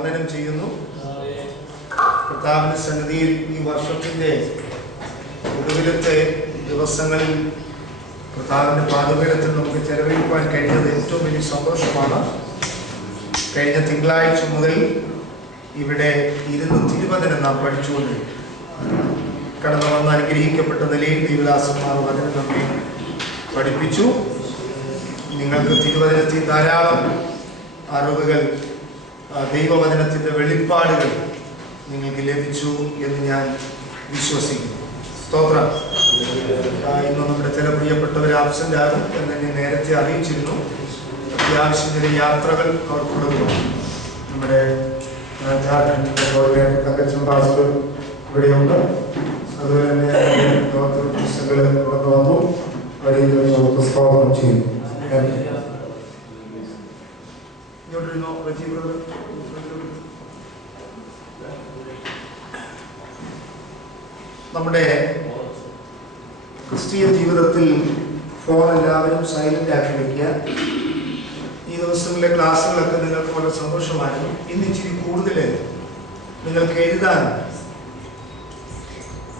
വന്ദനം ചെയ്യുന്നു. കർത്താവിന്റെ സന്നിധിയിൽ ഈ വർഷത്തിന്റെ ഒടുവിലത്തെ ദിവസങ്ങളിൽ കർത്താവിന്റെ പാദപീഠത്തിൽ നമുക്ക് ചെലവഴിക്കുവാൻ കഴിഞ്ഞത് ഏറ്റവും വലിയ സന്തോഷമാണ്. കഴിഞ്ഞ തിങ്കളാഴ്ച മുതൽ ഇവിടെ ഇരുന്ന് തിരുവചനം നാം പഠിച്ചുകൊണ്ട് കടന്നു വന്ന് അനുഗ്രഹിക്കപ്പെട്ട നിലയിൽ ദൈവദാസന്മാർ വചനം നമ്മെ പഠിപ്പിച്ചു. നിങ്ങൾക്ക് തിരുവചനത്തിൽ ധാരാളം അറിവുകൾ, ദൈവവചനത്തിൻ്റെ വെളിപ്പാടുകൾ നിങ്ങൾക്ക് ലഭിച്ചു എന്ന് ഞാൻ വിശ്വസിക്കുന്നു. സ്തോത്രം. ഇന്ന് നമ്മുടെ ചില പ്രിയപ്പെട്ടവർ ആബ്സെൻ്റ് ആകും എന്ന് ഞാൻ നേരത്തെ അറിയിച്ചിരുന്നു. അത്യാവശ്യം ചില യാത്രകൾ അവർക്കുള്ളതും നമ്മുടെ തങ്കച്ചൻ പാസ്റ്റർ ഇവിടെയുണ്ട്. അതുപോലെ തന്നെ കടന്നു വന്നു. അവരെ നമുക്ക് സ്വാഗതം ചെയ്യുന്നു. നമ്മുടെ ക്രിസ്തീയ ജീവിതത്തിൽ ഫോൺ എല്ലാവരും സൈലന്റ് ആക്കി വയ്ക്കുക. ഈ ദിവസങ്ങളിലെ ക്ലാസ്സുകളൊക്കെ നിങ്ങൾക്ക് വളരെ സന്തോഷമായിരുന്നു. ഇന്ന് ഇച്ചിരി കൂടുതൽ നിങ്ങൾക്ക് എഴുതാൻ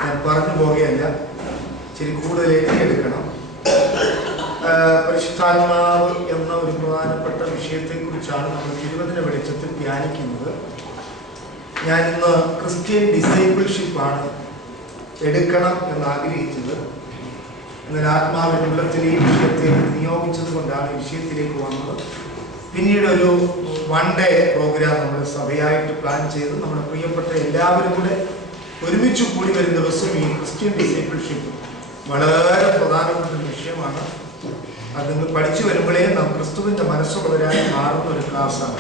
ഞാൻ പറഞ്ഞു പോകുകയല്ല, ഇച്ചിരി കൂടുതൽ എഴുതിയെടുക്കണം. പരിശുദ്ധാത്മാവ് എന്ന ഒരു പ്രധാനപ്പെട്ട വിഷയത്തെക്കുറിച്ചാണ് നമ്മൾ തിരുവചന വെളിച്ചത്തിൽ ധ്യാനിക്കുന്നത്. ഞാൻ ഇന്ന് ക്രിസ്ത്യൻ ഡിസൈബിൾഷിപ്പാണ് എടുക്കണം എന്ന് ആഗ്രഹിച്ചത്. എന്നാൽ ആത്മാവിന്റെ ഉള്ളത്തിൽ ഈ വിഷയത്തെ നിയോഗിച്ചത് കൊണ്ടാണ് ഈ വിഷയത്തിലേക്ക് വന്നത്. പിന്നീട് ഒരു 1 ഡേ പ്രോഗ്രാം നമ്മൾ സഭയായിട്ട് പ്ലാൻ ചെയ്ത് നമ്മുടെ പ്രിയപ്പെട്ട എല്ലാവരും കൂടെ ഒരുമിച്ച് കൂടി വരും ദിവസം ഈ ക്രിസ്ത്യൻ ഡിസൈബിൾഷിപ്പ് വളരെ പ്രധാനപ്പെട്ട ഒരു വിഷയമാണ്. അത് നിങ്ങൾ പഠിച്ചു വരുമ്പോഴേ നാം ക്രിസ്തുവിൻ്റെ മനസ്സുള്ളവരായി മാറുന്ന ഒരു ക്ലാസ്സാണ്.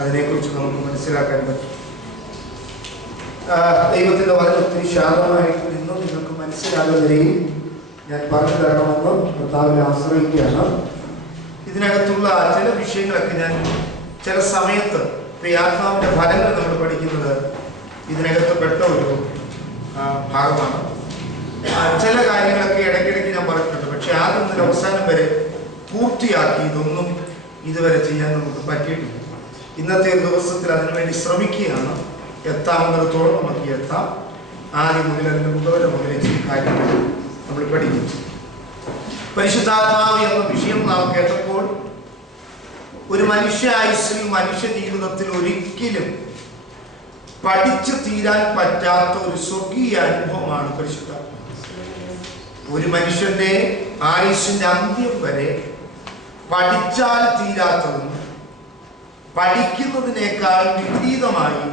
അതിനെക്കുറിച്ച് നമുക്ക് മനസ്സിലാക്കാൻ പറ്റും. ദൈവത്തിൻ്റെ വളരെ ഒത്തിരി ശാന്തമായിട്ട് ഇന്നും നിങ്ങൾക്ക് മനസ്സിലാകുന്ന നിലയിൽ ഞാൻ പറഞ്ഞു തരണമെന്ന് കർത്താവിനെ ആശ്രയിക്കുകയാണ്. ഇതിനകത്തുള്ള ചില വിഷയങ്ങളൊക്കെ ഞാൻ ചില സമയത്ത് ആത്മാവിൻ്റെ ഫലങ്ങൾ നമ്മൾ പഠിക്കുന്നത് ഇതിനകത്ത് പെട്ട ഒരു ഭാഗമാണ്. ചില കാര്യങ്ങളൊക്കെ ഇടയ്ക്കിടയ്ക്ക് ഞാൻ പറഞ്ഞിട്ടുണ്ട്. പക്ഷെ ആദ്യം മുതൽ അവസാനം വരെ പൂർത്തിയാക്കി ഇതൊന്നും ഇതുവരെ ചെയ്യാൻ നമുക്ക് പറ്റിയിട്ടില്ല. ഇന്നത്തെ ഒരു ദിവസത്തിൽ അതിനുവേണ്ടി ശ്രമിക്കുകയാണ്. എത്താവുന്നിടത്തോളം നമുക്ക് എത്താം. ആദ്യം മുതൽ അതിൻ്റെ മുതൽ ഈ കാര്യങ്ങൾ നമ്മൾ പഠിക്കും. പരിശുദ്ധാത്മാവ് എന്ന വിഷയം നാം കേട്ടപ്പോൾ ഒരു മനുഷ്യ ആയുസ്സിൽ, മനുഷ്യ ജീവിതത്തിൽ ഒരിക്കലും പഠിച്ചു തീരാൻ പറ്റാത്ത ഒരു സ്വർഗീയ അനുഭവമാണ് പരിശുദ്ധാത്മാവ്. ഒരു മനുഷ്യന്റെ ആയുസ്സിന്റെ അന്ത്യം വരെ പഠിച്ചാൽ തീരാത്തതും പഠിക്കുന്നതിനേക്കാൾ വിപരീതമായി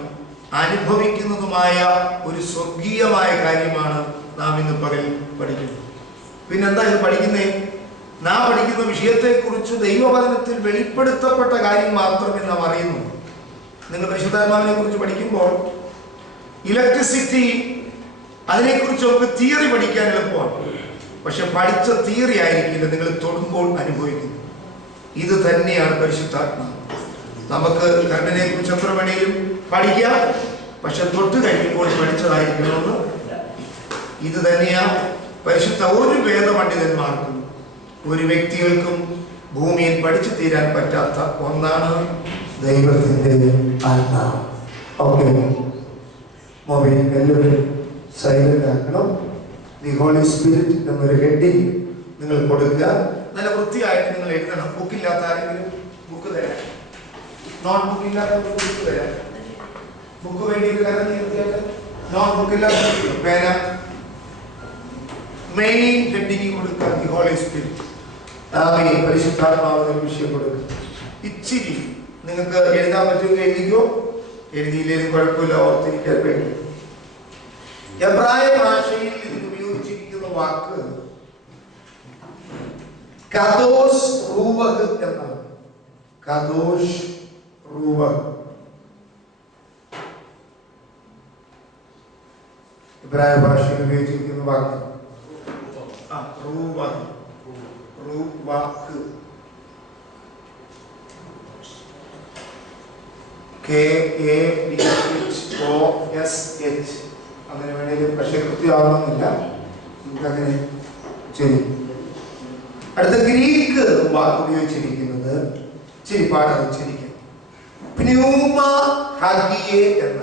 അനുഭവിക്കുന്നതുമായ ഒരു സ്വർഗീയമായ കാര്യമാണ് നാം ഇന്ന് പകൽ പഠിക്കുന്നത്. പിന്നെന്താ ഇത് പഠിക്കുന്നേ? നാം പഠിക്കുന്ന വിഷയത്തെക്കുറിച്ച് ദൈവവചനത്തിൽ വെളിപ്പെടുത്തപ്പെട്ട കാര്യം മാത്രമേ നാം അറിയുന്നു. നിങ്ങൾ പരിശുദ്ധാത്മാവിനെ കുറിച്ച് പഠിക്കുമ്പോൾ ഇലക്ട്രിസിറ്റി, അതിനെക്കുറിച്ചൊക്കെ തിയറി പഠിക്കാൻ എളുപ്പമാണ്. പക്ഷെ പഠിച്ച തിയറി ആയിരിക്കില്ല നിങ്ങൾ തൊടുമ്പോൾ അനുഭവിക്കുന്നത്. ഇത് തന്നെയാണ് പരിശുദ്ധാത്മാവ്. നമുക്ക് കർണനെ കുറിച്ച് എത്ര വേണേലും പഠിക്കാം, പക്ഷെ തൊട്ട് കഴിയുമ്പോൾ പഠിച്ചതായിരിക്കണമെന്ന് ഇത് തന്നെയാണ് പരിശുദ്ധ. ഒരു വേദപണ്ഡിതന്മാർക്കും ഒരു വ്യക്തികൾക്കും ഭൂമിയിൽ പഠിച്ചു തീരാൻ പറ്റാത്ത ഒന്നാണ് ദൈവത്തിൻ്റെ ആത്മാവ്. ഓക്കെ, മൊബൈൽ എല്ലാവരും സൈലന്റ് ആക്കണം. ദി ഹോളി സ്പിരിറ്റ് എന്നൊരു ഹെഡിങ് നിങ്ങൾ കൊടുക്കുക. നല്ല വൃത്തിയായിട്ട് നിങ്ങൾ എഴുതണം. ബുക്കില്ലാത്ത ആരെങ്കിലും ബുക്ക് തരാം. നോട്ട് ബുക്ക് ഇല്ലാത്ത ബുക്ക് തരാം. ബുക്ക് വേണ്ടിയിട്ട് കാര്യം തീർച്ചയായിട്ടും നോട്ട് ബുക്കില്ലാത്ത പേന മെയിൻ ഹെഡിങ് കൊടുക്കുക. ദി ഹോളി സ്പിരിറ്റ്, പരിശുദ്ധാത്മാവ് വിഷയം കൊടുക്കുക. ഇച്ചിരി നിങ്ങൾക്ക് എഴുതാൻ പറ്റുമെങ്കിൽ എഴുതിക്കോ, എഴുതിയില്ലെങ്കിലും കുഴപ്പമില്ല, ഓർത്തിരിക്കാൻ വേണ്ടി. എബ്രായ ഭാഷയിൽ ഇതിന് ഉപയോഗിച്ചിരിക്കുന്ന വാക്ക് കദോഷ് റൂവഹ് എന്നാണ്. കദോഷ് റൂവഹ് എബ്രായ ഭാഷയിൽ ഉപയോഗിച്ചിരിക്കുന്ന വാക്ക് റൂവഹ്. റൂവഹ് KADHOSH അങ്ങനെ വേണമെങ്കിൽ, പക്ഷെ കൃത്യമാവണമെന്നില്ല. നമുക്കങ്ങനെ ചെയ്യും. അടുത്ത ഗ്രീക്ക് വാക്ക് ഉപയോഗിച്ചിരിക്കുന്നത് ഇച്ചിരി പാടാണ്. ഉച്ചരിക്കാം. പ്നൂമ ഹഗിയെ എന്ന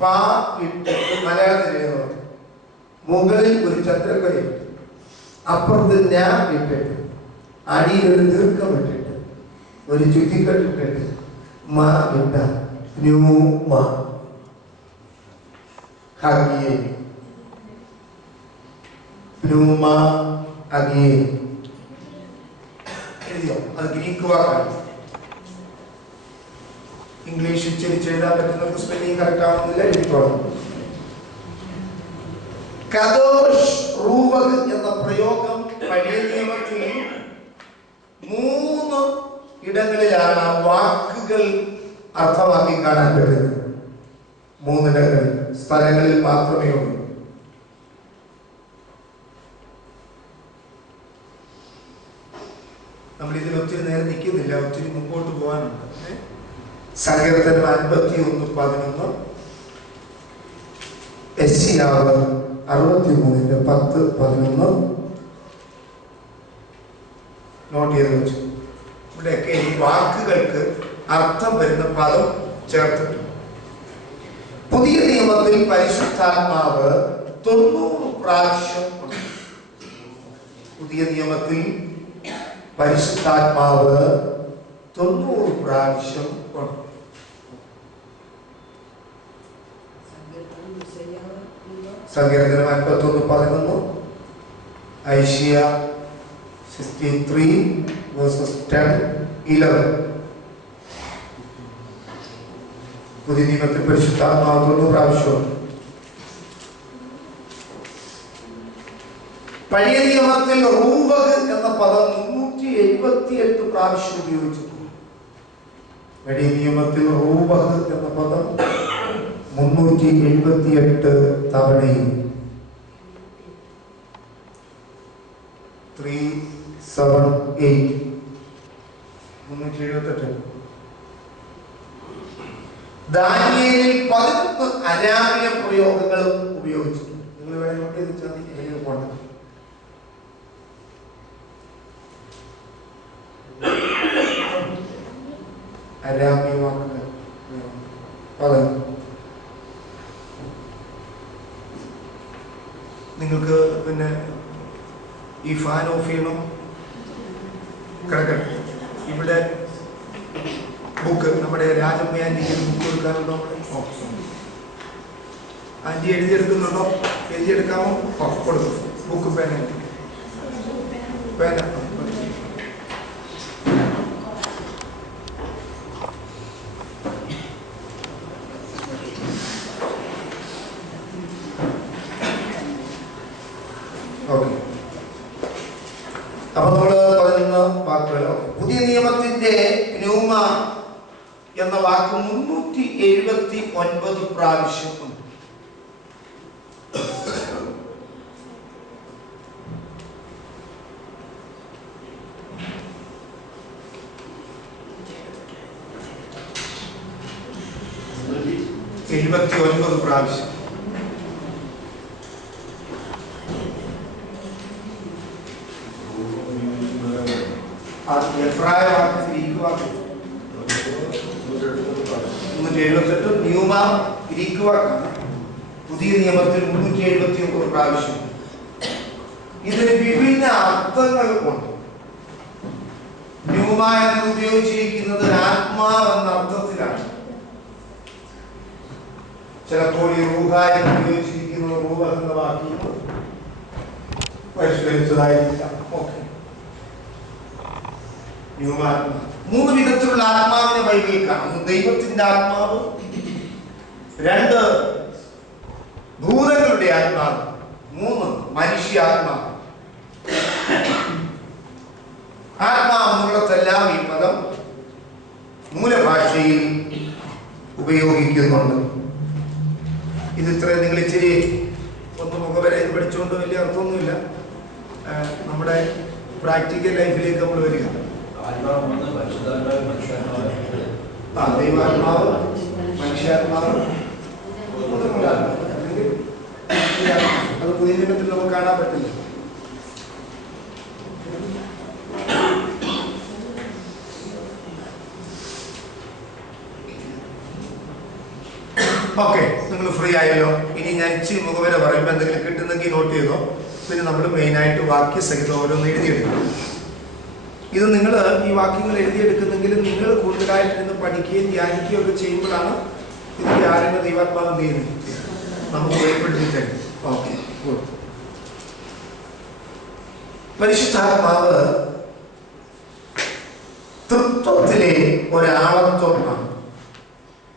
പാ ഇട്ടിട്ട് മലയാളത്തിൽ എഴുതുന്നത്. മുകളിൽ ഒരു ചന്ദ്രക്കല ഇട്ട്, അപ്പുറത്ത് ഞാൻ ഇട്ടിട്ട്, അടിയിൽ ഒരു ദീർഘം ഇട്ടിട്ട്, ഒരു ചുറ്റിക്കെട്ടിട്ടിട്ട് മാ ഇട്ട പ്നൂമ ഹഗിയെ. പ്നൂമ ഹഗിയെ എഴുതിയോ? അത് ഗ്രീക്ക് വാക്കാണ്. ഇംഗ്ലീഷ് ഉച്ചരിച്ച് എഴുതാൻ പറ്റുന്നവർക്ക് സ്പെല്ലിംഗ് കറക്റ്റ് ആവുന്നില്ല, എഴുതിക്കോളാം. കദോഷ് റൂവക് എന്ന പ്രയോഗം പഴയ നിയമത്തിൽ 3 ഇടങ്ങളിലാണ് വാക്കുകൾ അർത്ഥമാക്കി കാണാൻ പറ്റുന്നത്. 3 ഇടങ്ങളിൽ, സ്ഥലങ്ങളിൽ മാത്രമേ ഉള്ളൂ. നമ്മൾ ഇതിൽ ഒത്തിരി നേരം നിൽക്കുന്നില്ല, ഒത്തിരി മുമ്പോട്ട് പോകാനുണ്ട്. സങ്കീർത്തനം 51:11, യെശയ്യാവ് 63:10-11 നോട്ട് ചെയ്ത് വെച്ചു. ഇവിടെയൊക്കെ ഈ വാക്കുകൾക്ക് അർത്ഥം വരുന്ന പദം ചേർത്തിട്ടുണ്ട്. പുതിയ നിയമത്തിൽ പരിശുദ്ധാത്മാവ് 90 പ്രാവശ്യം, പുതിയ നിയമത്തിൽ പരിശുദ്ധാത്മാവ് 90 പ്രാവശ്യം ഉണ്ട്. സങ്കീർത്തനം 51:11, ഐശയ്യ 63:10-11. പുതിയ നിയമത്തിൽ പരിശുദ്ധാത്മാവ് 90 പ്രാവശ്യമുണ്ട്. പഴയ നിയമത്തിൽ റൂവക് എന്ന പദം 378 പ്രാവശ്യം ഉപയോഗിച്ചിട്ടുണ്ട്. പഴയ നിയമത്തിൽ റൂവക് എന്ന പദം 378 തവണയും 378 ദാനിയേലിൽ 11 അരാമ്യ പ്രയോഗങ്ങളും ഉപയോഗിച്ചിട്ടുണ്ട്. നിങ്ങൾ വേണേ നോട്ട് ചെയ്ത് വെച്ചാൽ പോകണം. അരാമ്യ വാക്കുകൾ നിങ്ങൾക്ക് പിന്നെ ഈ ഫാൻ ഓഫ് ചെയ്യണം. കിടക്കട്ടെ. ഇവിടെ ബുക്ക് നമ്മുടെ രാജമ്മ ആൻറ്റിക്ക് ബുക്ക് കൊടുക്കാനുണ്ടോ? ആൻറ്റി എഴുതിയെടുക്കുന്നുണ്ടോ? എഴുതിയെടുക്കാമോ? കൊടുക്കും. ബുക്ക് പേന പേന അപ്പൊ നമ്മള് 11 വാക്കുകൾ. പുതിയ നിയമത്തിന്റെ പ്നൂമ എന്ന വാക്ക് 379 പ്രാവശ്യം ഉണ്ട്. പ്രാവശ്യം. ന്യൂമ ഗ്രീക്ക് വാക്കാണ്. പുതിയ നിയമത്തിൽ 379 പ്രാവശ്യം. ഇതിന് വിഭിന്ന അർത്ഥങ്ങൾ ഉണ്ട്. ന്യൂമ എന്ന് ഉപയോഗിച്ചിരിക്കുന്നത് ആത്മാവ് എന്ന അർത്ഥത്തിലാണ്. ചിലപ്പോൾ ഈ റൂഹ എന്ന് ഉപയോഗിച്ചിരിക്കുന്നത് റൂഹ എന്ന വാക്കിൽ പരിഷ്കരിച്ചതായിരിക്കാം. മൂന്ന് വിധത്തിലുള്ള ആത്മാവിനെ ബൈബിളിൽ കാണാം. ഒന്ന് ദൈവത്തിന്റെ ആത്മാവ്, 2 ഭൂതങ്ങളുടെ ആത്മാവ്, 3 മനുഷ്യാത്മാവ്. ആത്മാവെന്നുള്ളതെല്ലാം ഈ പദം മൂലഭാഷയിൽ ഉപയോഗിക്കുന്നുണ്ട്. ഇത് ഇത്രയും നിങ്ങൾ ഇച്ചിരി ഒന്ന് മുഖവരെ ഇത് പഠിച്ചുകൊണ്ട് വലിയ അർത്ഥമൊന്നുമില്ല. നമ്മുടെ പ്രാക്ടിക്കൽ ലൈഫിലേക്ക് നമ്മൾ വരിക. ദൈവാത്മാവ്, മനുഷ്യാത്മാവ്, അത് പുതിയ നിയമത്തിൽ നമുക്ക് കാണാൻ പറ്റില്ല. ഓക്കെ, നിങ്ങൾ ഫ്രീ ആയല്ലോ. ഇനി ഞാൻ ഇച്ചിരി മുഖവര പറയുമ്പോൾ എന്തെങ്കിലും കിട്ടുന്നെങ്കിൽ നോട്ട് ചെയ്തോ. പിന്നെ നമ്മൾ മെയിനായിട്ട് വാക്യസഹിതം ഓരോന്ന് എഴുതിയെടുക്കും. ഇത് നിങ്ങൾ ഈ വാക്യങ്ങൾ എഴുതിയെടുക്കുന്നെങ്കിലും നിങ്ങൾ കൂടുതലായിട്ട് നിന്ന് പഠിക്കുകയും ധ്യാനിക്കുകയും ഒക്കെ ചെയ്യുമ്പോഴാണ് ഇത് ധ്യാന ദൈവാത്മാവം ചെയ്യുന്നത് നമുക്ക് വെളിപ്പെടുത്തി തരും. Okay, good. പരിശുദ്ധാത്മാവ് തൃത്വത്തിലെ ഒരാളത്വമാണ്.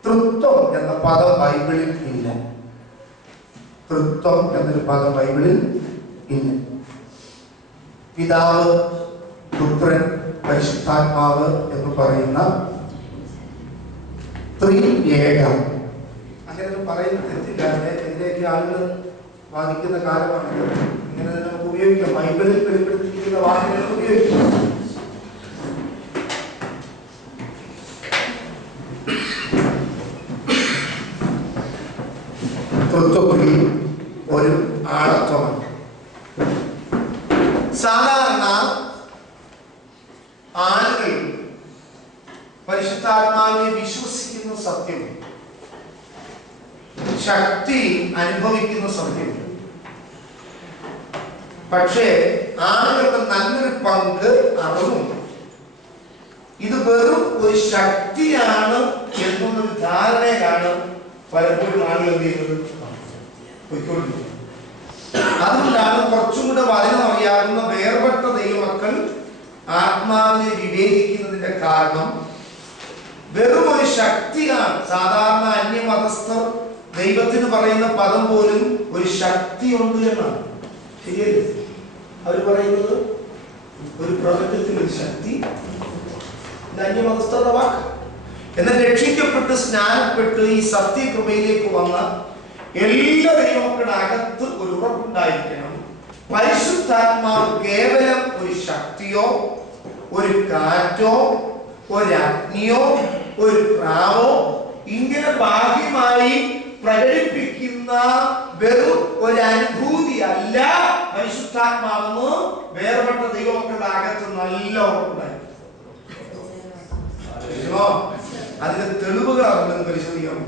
തൃത്വം എന്ന പദം ബൈബിളിൽ ഇല്ല. തൃത്വം എന്നൊരു പദം ബൈബിളിൽ ഇല്ല. പിതാവ്, പുത്രൻ, പരിശുദ്ധാത്മാവ് എന്ന് പറയുന്ന ത്രിയേകം അങ്ങനെ പറയുന്ന തെറ്റില്ല. അതിനെതിരെയൊക്കെ ആളുകൾ വാദിക്കുന്ന കാലമാണ്. ഇങ്ങനെ നമുക്ക് ഉപയോഗിക്കാം. ബൈബിളിൽ വെളിപ്പെടുത്തിയിരിക്കുന്ന വാക്കുകൾ ഉപയോഗിക്കാം. തൃത്വത്തിൽ ഒരു ആളത്വമാണ്. സാധാരണ ആളുകൾ പരിശുദ്ധാത്മാവിനെ വിശ്വസിക്കുന്ന സത്യം, ശക്തി അനുഭവിക്കുന്ന സത്യം. പക്ഷേ ആളുകളുടെ നല്ലൊരു പങ്ക് അറിവും ഇത് വെറും ഒരു ശക്തിയാണ് എന്നുള്ളൊരു ധാരണയാണ് പലപ്പോഴും ആളുകൾ എന്ത് ചെയ്യുന്നത്, പോയിക്കൊണ്ടിരിക്കുന്നത്. അതുകൊണ്ടാണ് കുറച്ചും കൂടെ വചനം അറിയാവുന്ന വേർപെട്ട ദൈവമക്കൾ ആത്മാവിനെ വിവേചിക്കുന്നതിന്റെ കാരണം വെറും ഒരു ശക്തിയാണ്. സാധാരണ അന്യമതസ്ഥർ ദൈവത്തിന് പറയുന്ന പദം പോലും ഒരു ശക്തി ഉണ്ട് എന്നാണ്. ശരിയല്ലേ? അവർ പറയുന്നത് ഒരു പ്രപഞ്ചത്തിൽ ഒരു ശക്തി, അന്യമതസ്ഥരുടെ വാക്ക്. എന്നാൽ രക്ഷിക്കപ്പെട്ട് സ്നാനപ്പെട്ട് ഈ സത്യകൃപയിലേക്ക് വന്ന എല്ലാ ദൈവമക്കളുടെ അകത്ത് ഒരു ഉറപ്പുണ്ടായിരിക്കണം. പരിശുദ്ധാത്മാവ് കേവലം ഒരു ശക്തിയോ ഒരു കാറ്റോ ഒരു അഗ്നിയോ ഒരു പ്രാവോ ഇങ്ങനെ ബാഹ്യമായി പ്രകടിപ്പിക്കുന്ന വെറും ഒരു അനുഭൂതി അല്ല. പരിശുദ്ധാത്മാവെന്ന് വേർപെട്ട ദൈവമക്കളുടെ അകത്ത് നല്ല ഉറപ്പുണ്ടായി. അതിന്റെ തെളിവുകളാണ് നമ്മൾ പരിശോധിക്കാൻ.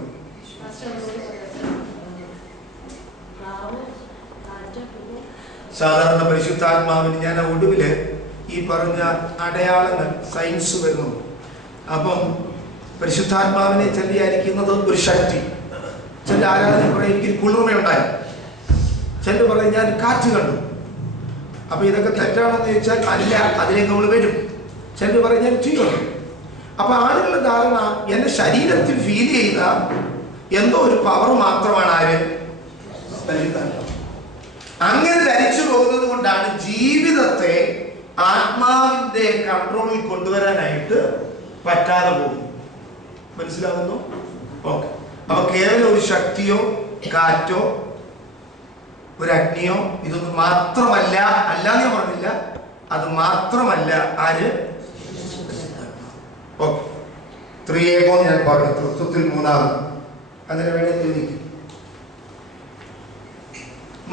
സാധാരണ പരിശുദ്ധാത്മാവിന് ഞാൻ ഒടുവില് ഈ പറഞ്ഞ അടയാളങ്ങൾ സയൻസ് വരുന്നു. അപ്പം പരിശുദ്ധാത്മാവിനെ ചൊല്ലിയായിരിക്കുന്നത് ഒരു ശക്തി. ചില ആരാധന പറയും എനിക്ക് കുളിർമയുണ്ടായി, ചില പറയും ഞാൻ കാറ്റ് കണ്ടു. അപ്പൊ ഇതൊക്കെ തെറ്റാണെന്ന് ചോദിച്ചാൽ അല്ല, അതിലേക്ക് നമ്മൾ വരും. ചില പറയും ഞാൻ തീ കണ്ടു. അപ്പൊ ആളുകളുടെ ധാരണ എന്റെ ശരീരത്തിൽ ഫീൽ ചെയ്ത എന്തോ ഒരു പവർ മാത്രമാണ് ആര്, പരിശുദ്ധാത്മാവ്. അങ്ങനെ ധരിച്ചു പോകുന്നത് കൊണ്ടാണ് ജീവിതത്തെ ആത്മാവിന്റെ കൺട്രോളിൽ കൊണ്ടുവരാനായിട്ട് പറ്റാതെ പോകുന്നു. മനസ്സിലാകുന്നു? ഓക്കെ. അപ്പൊ കേവലം ഒരു ശക്തിയോ കാറ്റോ ഒരു അഗ്നിയോ ഇതൊന്നും മാത്രമല്ല, അല്ലാന്ന് ഞാൻ പറഞ്ഞില്ല, അത് മാത്രമല്ല ആര്, ഓക്കെ. ത്രിയേകോ ഞാൻ പറഞ്ഞു, തൃത്വത്തിൽ മൂന്നാമത്. അങ്ങനെ വേണേ ചോദിക്കും.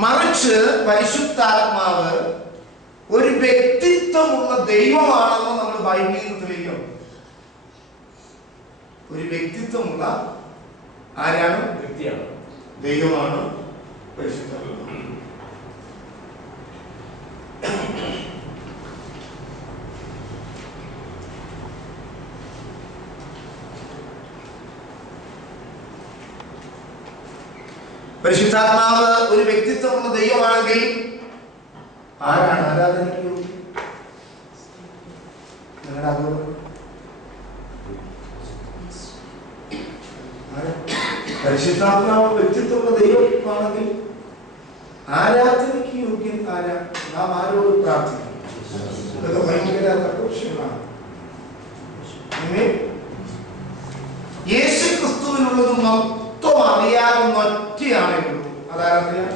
മറിച്ച് പരിശുദ്ധാത്മാവ് ഒരു വ്യക്തിത്വമുള്ള ദൈവമാണെന്ന് നമ്മൾ ബൈബിളിൽ നിന്ന് തെളിയിക്കണം. ഒരു വ്യക്തിത്വമുള്ള ആരാണ്? വ്യക്തിയാണ്, ദൈവമാണ് പരിശുദ്ധാത്മാവ്. പരിശുദ്ധാത്മാവ് ഒരു വ്യക്തിത്വമുള്ള ദൈവമാണെങ്കിൽ ആരാണ് ആരാധനയ്ക്ക് നിങ്ങളുടെ ആഗ്രഹം? പരിശുദ്ധാത്മാവ് വ്യക്തിത്വമുള്ള ദൈവമാണെങ്കിൽ ആരാധനയ്ക്ക് യോഗ്യൻ ആരാ? നാം ആരോട് പ്രാർത്ഥിക്കും? ഇതൊക്കെ ഭയങ്കര വിഷയമാണ്. യേശു ക്രിസ്തുവിനുള്ളത് മൊത്തം അറിയാവുന്ന ഒറ്റയാണേ ഉള്ളൂ. അതാരറിയാം?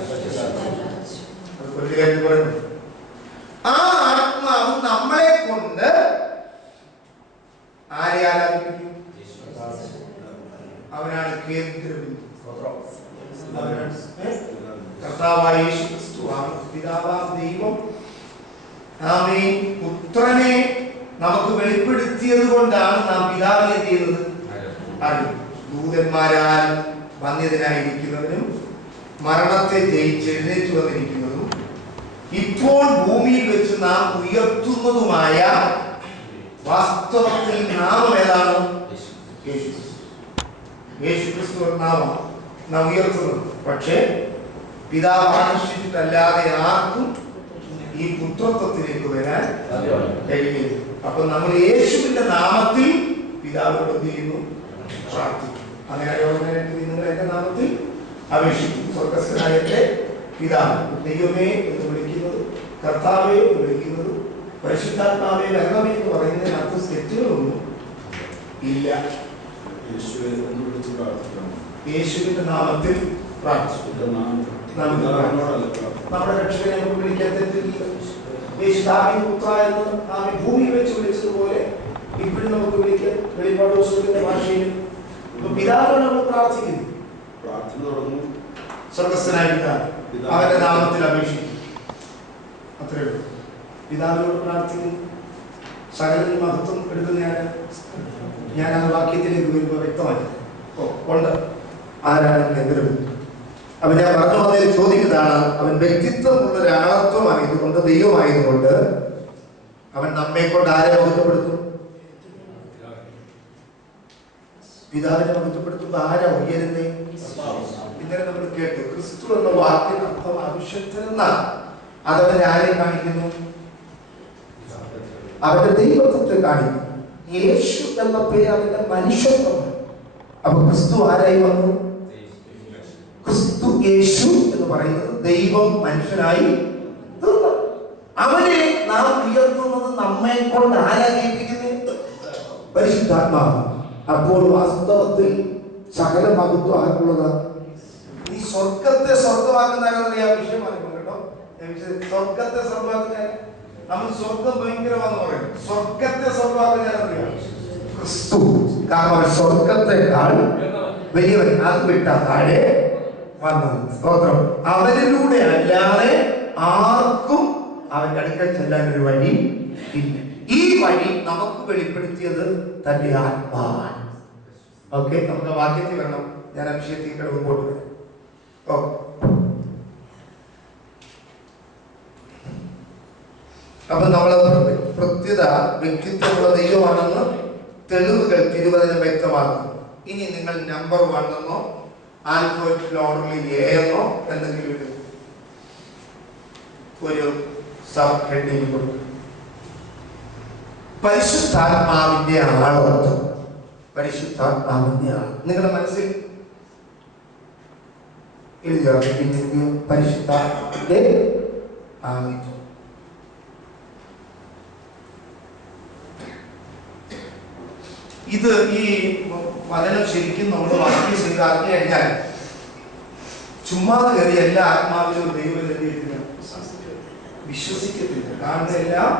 ആ ആത്മാവ് നമ്മളെ കൊണ്ട് ആരെ ആരാധിപ്പിക്കും? അവനാണ് കേന്ദ്രബിന്ദു. അവനാണ് കർത്താവായ യേശു ക്രിസ്തുവാണ് പിതാവാം ദൈവം. ആമേൻ. പുത്രനെ നമുക്ക് വെളിപ്പെടുത്തിയത് കൊണ്ടാണ് നാം പിതാവിനെ ചെയ്യുന്നത്. ദൂതന്മാരാൽ വന്യതനായിരിക്കുന്നവനും മരണത്തെ ജയിച്ച് എഴുന്നേറ്റ് വന്നിരിക്കുന്നതും ഇപ്പോൾ ഭൂമിയിൽ വെച്ച് നാം ഉയർത്തുന്നതുമായ വാസ്തവത്തിൽ നാമം ഏതാണ്? യേശുക്രിസ്തു നാമം നാം ഉയർത്തുന്നത്. പക്ഷേ പിതാവ് ആകർഷിച്ചിട്ടല്ലാതെ ആർക്കും ഈ പുത്രത്വത്തിലേക്ക് വരാൻ കഴിയില്ല. അപ്പൊ നമ്മൾ യേശുവിന്റെ നാമത്തിൽ പിതാവിനോട് എന്ത് ചെയ്യുന്നു? പ്രാർത്ഥിക്കും. അങ്ങനെ നിങ്ങൾ എന്റെ നാമത്തിൽ അപേക്ഷിക്കും. സ്വർഗ്ഗസ്ഥനായ എന്റെ പിതാവ്, ദൈവമേ എന്ന് വിളിക്കുന്നത്, കർത്താവേ എന്ന് വിളിക്കുന്നത്, പരിശുദ്ധാത്മാവേ വരണമേ എന്ന് പറയുന്നതിനകത്ത് തെറ്റുകളൊന്നും ഇല്ല. യേശുവിന്റെ നാമത്തിൽ പ്രാർത്ഥിക്കും. നമ്മുടെ രക്ഷകനെ നമുക്ക് വിളിക്കാൻ തെറ്റില്ല. യേശു ദാവീദ് പുത്ര എന്ന് നാം ഭൂമിയിൽ വെച്ച് വിളിച്ചതുപോലെ ഇപ്പോഴും നമുക്ക് വിളിക്കാം. വെളിപ്പാട് പുസ്തകത്തിന്റെ ഭാഷയിൽ പിതാവിനോട് നമ്മൾ പ്രാർത്ഥിക്കുന്നു. പ്രാർത്ഥന തുടങ്ങും. സ്വർഗ്ഗസ്ഥനായ പിതാവ്, അവന്റെ നാമത്തിൽ അപേക്ഷിക്കും. അത്രയേ ഉള്ളൂ. പിതാവിനോട് പ്രാർത്ഥിക്കുന്നു. സകല മഹത്വം എടുക്കുന്ന ഞാൻ ആ വാക്യത്തിലേക്ക് വരുമ്പോൾ വ്യക്തമായി ഉണ്ട് ആരാണ് എതിരും. അവൻ ഞാൻ പറഞ്ഞു വന്നതിൽ ചോദിക്കുന്നതാണ്, അവൻ വ്യക്തിത്വമുള്ള ഒരാളത്വമായതുകൊണ്ട്, ദൈവമായതുകൊണ്ട് അവൻ നമ്മെ കൊണ്ട് ആരെ മഹത്വപ്പെടുത്തും? പിതാവിനെ മഹത്വപ്പെടുത്തുമ്പോൾ ആരാ ഉയരുന്നേ? ഇന്നലെ നമ്മൾ കേട്ടു, ക്രിസ്തു എന്ന വാക്കിന് അർത്ഥം അഭിഷക്തനെന്നാണ്. അതവൻ ആരെ കാണിക്കുന്നു? അവന്റെ ദൈവത്വത്തെ കാണിക്കുന്നു. യേശു എന്ന പേര് അവന്റെ മനുഷ്യത്വമാണ്. അപ്പൊ ക്രിസ്തു ആരായി വന്നു? ക്രിസ്തു യേശു എന്ന് പറയുന്നത് ദൈവം മനുഷ്യനായി തീർന്നു. അവനെ നാം ഉയർത്തുന്നത് നമ്മെ കൊണ്ട് ആരാധിപ്പിക്കുന്നത്? പരിശുദ്ധാത്മാവ്. അപ്പോൾ വാസ്തവത്തിൽ സകല മഹത്വം ആർക്കുള്ളതാണ്? ഈ സ്വർഗത്തെ സ്വർഗമാക്കുന്നറിയാം വിഷയമാണ് കേട്ടോ. സ്വർഗത്തെ സ്വർഗമാക്കുന്ന നമ്മൾ സ്വർഗം ഭയങ്കരമാണെന്ന് പറയും. സ്വർഗത്തെ സ്വർഗമാക്കുന്നറിയാം ക്രിസ്തു. കാരണം സ്വർഗത്തെക്കാൾ വലിയവൻ. അത് വിട്ട താഴെ വന്നത് സ്തോത്രം. അവരിലൂടെ അല്ലാതെ ആർക്കും അവന്റെ അടുക്കൽ ചെല്ലാൻ ഒരു വഴി ഇല്ല. ഈ വഴി നമുക്ക് വെളിപ്പെടുത്തിയത് തന്റെ ആത്മാവാണ്. ഓക്കെ, നമുക്ക് വാക്യത്തിൽ വരണം. ഞാൻ ആ വിഷയത്തിൽ മുമ്പോട്ട് വരാം. അപ്പൊ നമ്മള് പ്രത്യേക വ്യക്തിത്വമുള്ള ദൈവമാണെന്ന് തെളിവുകൾ തിരുവചനം വ്യക്തമാക്കുന്നു. ഇനി നിങ്ങൾ നമ്പർ 1 എന്നോ ആൽഫബറ്റിക് ഓർഡറിൽ എ എന്നോ എന്തെങ്കിലും ഒരു സബ് ഹെഡിങ് കൊടുക്കും. പരിശുദ്ധാത്മാവിന്റെ ആളത്വം. പരിശുദ്ധാത്മാവിന്റെ ആൾ നിങ്ങളുടെ മനസ്സിൽ എഴുതുക. പരിശുദ്ധാത്മാവിന്റെ ആളത്വം. ഇത് ഈ വചനം ശരിക്കും നമ്മൾ വാക്യം ചെയ്താക്കി കഴിഞ്ഞാൽ ചുമ്മാതെ കയറി എല്ലാ ആത്മാവിലും ദൈവം വിശ്വസിക്കത്തില്ല. കാരണം എല്ലാം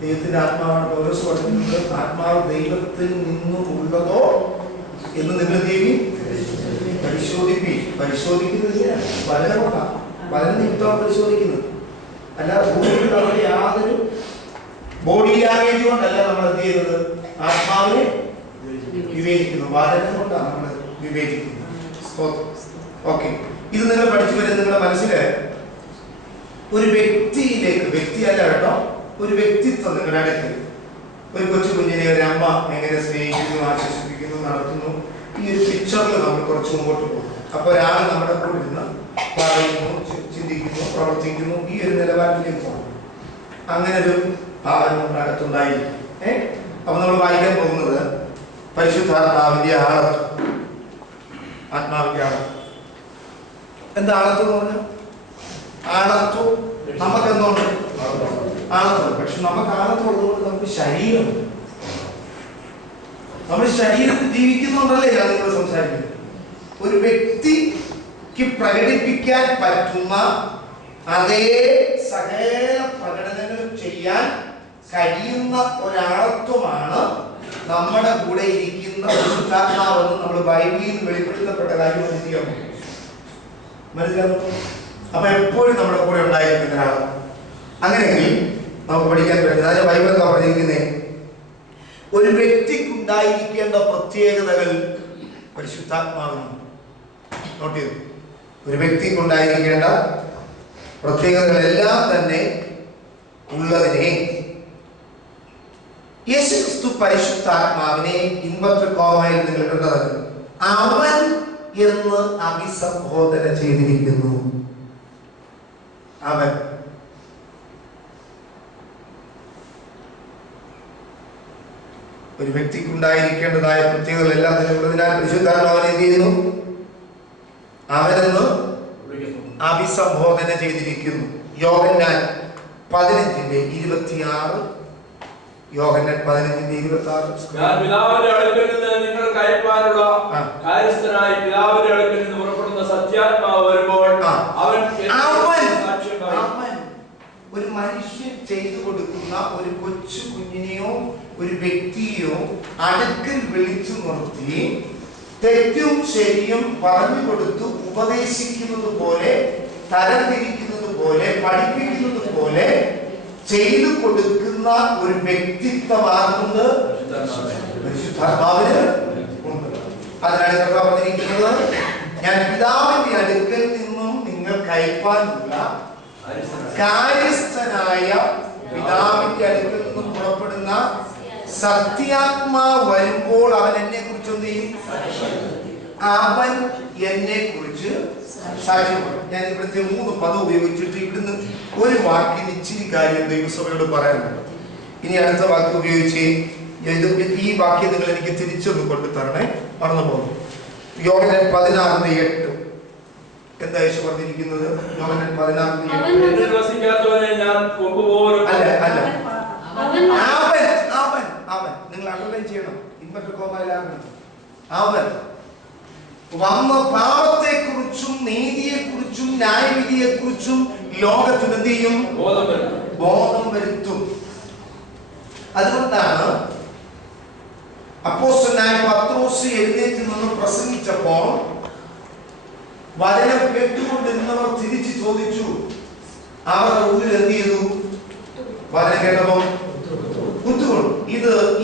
ദൈവത്തിന്റെ ആത്മാവാണ്. പൗലോസ് പറഞ്ഞിട്ടുണ്ട്, ആത്മാവ് ദൈവത്തിൽ നിന്നും ഉള്ളതോ എന്ന് നിങ്ങൾ ദേവി പരിശോധിക്കുന്നത് വചനം കൊണ്ടാണ്. വചനം നിമിത്തമാണ് പരിശോധിക്കുന്നത്. അല്ലാതെ ഭൂമിയിൽ അവരുടെ യാതൊരു ബോഡി ലാംഗ്വേജ് കൊണ്ടല്ല നമ്മൾ എന്ത് ചെയ്യുന്നത്. ആത്മാവിനെ വിവേചിക്കുന്നു. വചനം കൊണ്ടാണ് നമ്മൾ വിവേചിക്കുന്നത്. ഓക്കെ, ഇത് നിങ്ങൾ പഠിച്ചു വരുന്നത് നിങ്ങളുടെ മനസ്സില് ഒരു വ്യക്തിയിലേക്ക്, വ്യക്തിയല്ല കേട്ടോ, ഒരു വ്യക്തിത്വം നിങ്ങളുടെ അടുത്ത്. ഒരു കൊച്ചു കുഞ്ഞിനെ ഒരു അമ്മ എങ്ങനെ സ്നേഹിക്കുന്നു, ആശ്വസിപ്പിക്കുന്നു, നടത്തുന്നു. ഈ ഒരു പിക്ചറിൽ നമ്മൾ കുറച്ച് മുമ്പോട്ട് പോകും. അപ്പൊ ഒരാൾ നമ്മുടെ കൂടെ ഇരുന്ന് പറയുന്നു, ചിന്തിക്കുന്നു, പ്രവർത്തിക്കുന്നു. ഈ ഒരു നിലവാരത്തിലേക്ക് പോകും. അങ്ങനെ ഒരു ഭാവന നമ്മുടെ അടുത്തുണ്ടായിരിക്കും. അപ്പൊ നമ്മൾ വായിക്കാൻ പോകുന്നത് പരിശുദ്ധാത്മാവിന്റെ ആളത്വം. ആത്മാവിന്റെ ആളത്വം എന്താ? ആളത്വം എന്ന് പറഞ്ഞാൽ ആളത്വം നമുക്ക് എന്തുകൊണ്ട് ആളത്വം. പക്ഷെ നമുക്ക് ആളത്വം ഉള്ളതുകൊണ്ട് നമുക്ക് ശരീരം, നമ്മൾ ശരീരത്തിൽ ജീവിക്കുന്നുണ്ടല്ലേ ഞാൻ നിങ്ങൾ സംസാരിക്കുന്നത്. ഒരു വ്യക്തിക്ക് പ്രകടിപ്പിക്കാൻ പറ്റുന്ന അതേ സകല പ്രകടനങ്ങൾ ചെയ്യാൻ കഴിയുന്ന ഒരാളത്വമാണ് നമ്മുടെ കൂടെ ഇരിക്കുന്ന പരിശുദ്ധാത്മാവെന്ന് നമ്മൾ ബൈബിളിൽ നിന്ന് വെളിപ്പെടുത്തപ്പെട്ട കാര്യം മനസ്സിലാകുന്നു. അപ്പൊ എപ്പോഴും നമ്മുടെ കൂടെ ഉണ്ടായിരിക്കുന്ന ഒരാൾ. അങ്ങനെയെങ്കിൽ നമുക്ക് പഠിക്കാൻ പറ്റുന്നത് അതിന് ബൈബിൾ എന്താ പറഞ്ഞിരിക്കുന്നത്? ഒരു വ്യക്തിക്കുണ്ടായിരിക്കേണ്ട പ്രത്യേകതകൾ പരിശുദ്ധാത്മാവിന് നോട്ട് ചെയ്തു. ഒരു വ്യക്തിക്കുണ്ടായിരിക്കേണ്ട പ്രത്യേകതകളെല്ലാം തന്നെ ഉള്ളതിനെ യേശുക്രിസ്തു പരിശുദ്ധാത്മാവിനെ ഇൻവെർട്ടഡ് കോമയിൽ നിങ്ങൾ കണ്ടത് അവൻ എന്ന് അഭിസംബോധന ചെയ്തിരിക്കുന്നു. അവൻ ഒരു വ്യക്തിക്കുണ്ടായിരിക്കേണ്ടതായ പ്രത്യേകതകളെല്ലാം തന്നെ ഉള്ളതിനാൽ പരിശുദ്ധാത്മാവിനെ എന്ത് ചെയ്യുന്നു? അവനെന്ന് അഭിസംബോധന ചെയ്തിരിക്കുന്നു. യോഹന്നാൻ 15:26. യോഹന്നാൻ 15:26. ഞാൻ പിതാവിന്റെ അടുക്കൽ നിന്ന് നിങ്ങൾക്ക് അയപ്പാനുള്ള കാര്യസ്ഥനായി പിതാവിന്റെ അടുക്കൽ നിന്ന് പുറപ്പെടുന്ന സത്യാത്മാവ് വരുമ്പോൾ അവൻ ഒരു മനുഷ്യൻ ചെയ്തു കൊടുക്കുന്ന ഒരു കൊച്ചു കുഞ്ഞിനെയോ ഒരു വ്യക്തിയോ അടുക്കൽ വിളിച്ചു നിർത്തി തെറ്റും ശരിയും പറഞ്ഞു കൊടുത്തു ഉപദേശിക്കുന്നത് പോലെ, തരംതിരിക്കുന്നത് പോലെ, പഠിപ്പിക്കുന്നത് പോലെ ചെയ്തു കൊടുക്കുന്ന ഒരു വ്യക്തിത്വമാകുന്നത് പരിശുദ്ധാത്മാവിന് ഉണ്ട്. അതിനാണ് കർത്താവ് പറഞ്ഞിരിക്കുന്നത്, ഞാൻ പിതാവിന്റെ അടുക്കൽ നിന്നും നിങ്ങൾക്ക് അയപ്പാനുള്ള കാര്യസ്ഥനായ പിതാവിന്റെ അടുക്കൽ നിന്നും പുറപ്പെടുന്ന സത്യാത്മാവ് വരുമ്പോൾ അവൻ എന്നെ കുറിച്ച് എന്ത് ചെയ്യും? അവൻ എന്നെ കുറിച്ച് സാക്ഷ്യം പറയും. ഞാൻ ഇവിടുത്തെ 3 പദം ഉപയോഗിച്ചിട്ട് ഇവിടുന്ന് ഒരു വാക്കിന് ഇച്ചിരി കാര്യം ദൈവസഭയോട് പറയാനുണ്ട്. ഇനി അടുത്ത വാക്യം ഉപയോഗിച്ച് ഈ വാക്യം നിങ്ങൾ എനിക്ക് തിരിച്ചൊന്ന് കൊണ്ടു തരണേ. മറന്നു പോകും. യോഹന്നാൻ 16:8 എന്താ യേശു പറഞ്ഞിരിക്കുന്നത്? യോഹന്നാൻ 16:8 അവൻ നിങ്ങൾ അണ്ടർലൈൻ ചെയ്യണം. ഇൻവെർട്ടഡ് കോമയിലാണ്. അവൻ വന്ന് പാപത്തെക്കുറിച്ചും നീതിയെക്കുറിച്ചും ന്യായവിധിയെക്കുറിച്ചും ലോകത്തിന് എന്ത് ചെയ്യും? ബോധം വരുത്തും. അതുകൊണ്ടാണ് അപ്പോസ്തലനായ പത്രോസ് എഴുന്നേറ്റ് നിന്ന് പ്രസംഗിച്ചപ്പോൾ വചനം കേട്ടുകൊണ്ടിരുന്നവർ തിരിച്ചു ചോദിച്ചു. അവരുടെ ഉള്ളിൽ എന്ത് ചെയ്തു? വചനം കേട്ടപ്പോൾ കുത്തുകൊണ്ടു.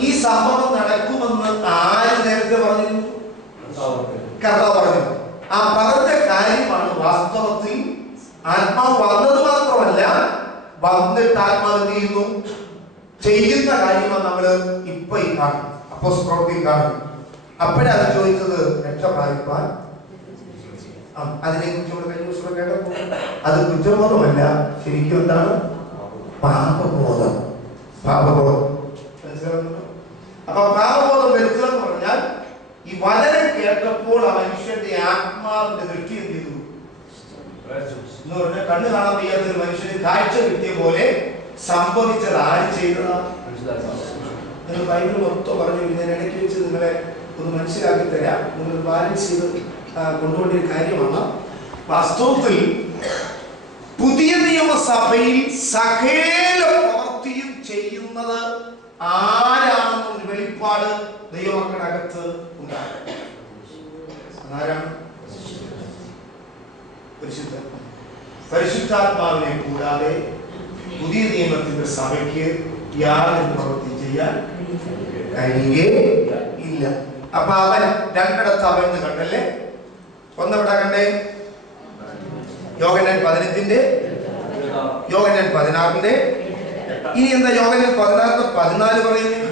ഈ സംഭവം നടക്കുമെന്ന് ആര് നേരത്തെ പറഞ്ഞിരുന്നു? കർത്താവ് പറഞ്ഞു. ആ പറഞ്ഞ കാര്യമാണ് വാസ്തവത്തിൽ ആത്മാവ് വന്നത് മാത്രമല്ല, വന്നിട്ട് ആത്മാവ് എന്ത് ചെയ്യുന്നു? ചെയ്യുന്ന കാര്യമാണ് നമ്മള് ഇപ്പൊ ഈ കാണും, അപ്പോസ്തലപ്രവൃത്തിയിൽ കാണും. അപ്പോഴാണ് ചോദിച്ചത് രക്ഷ പ്രാപിപ്പാൻ. അതിനെ കുറിച്ച് നമ്മൾ കഴിഞ്ഞ ദിവസം കേട്ടപ്പോൾ അത് കുറ്റബോധമല്ല, ശരിക്കും എന്താണ്? പാപബോധം. മനസ്സിലാവുന്നുണ്ടോ? അപ്പൊ പാപബോധം വരുത്തുക എന്ന് പറഞ്ഞാൽ ഈ വചനം കേട്ടപ്പോൾ ആ മനുഷ്യന്റെ ആത്മാവിന്റെ ദൃഷ്ടി എന്ത് ചെയ്തു എന്ന് പറഞ്ഞാൽ കണ്ണ് കാണാൻ വയ്യാത്ത ഒരു മനുഷ്യന് കാഴ്ച കിട്ടിയ പോലെ സംഭവിച്ചത് ആര് ചെയ്തതാണ്? നിങ്ങൾ ബൈബിൾ മൊത്തം പറഞ്ഞു. ഇതിനിടയ്ക്ക് വെച്ച് നിങ്ങളെ ഒന്ന് മനസ്സിലാക്കി തരാം. നിങ്ങൾ ബാലൻസ് ചെയ്ത് കൊണ്ടുപോകേണ്ട ഒരു കാര്യമാണ്. വാസ്തവത്തിൽ പുതിയ നിയമസഭയിൽ സകല പ്രവൃത്തിയും ചെയ്യുന്നത് ആരാണെന്നൊരു വെളിപ്പാട് ദൈവമക്കളകത്ത് ഉണ്ടാകും. ആരാണ്? പരിശുദ്ധാത്മാവിനെ കൂടാതെ പുതിയ നിയമത്തിന്റെ സഭയ്ക്ക് യാതൊരു പ്രവൃത്തി ചെയ്യാൻ കഴിയുകയില്ല. അപ്പൊ അവൻ രണ്ടിടത്ത് അവൻ കണ്ടല്ലേ? ഒന്നെവിടെ കണ്ടേ? യോഹന്നാൻ 15, യോഹന്നാൻ 16. ഇനി എന്താ യോഹന്നാൻ 16:14 പറയുന്നത്?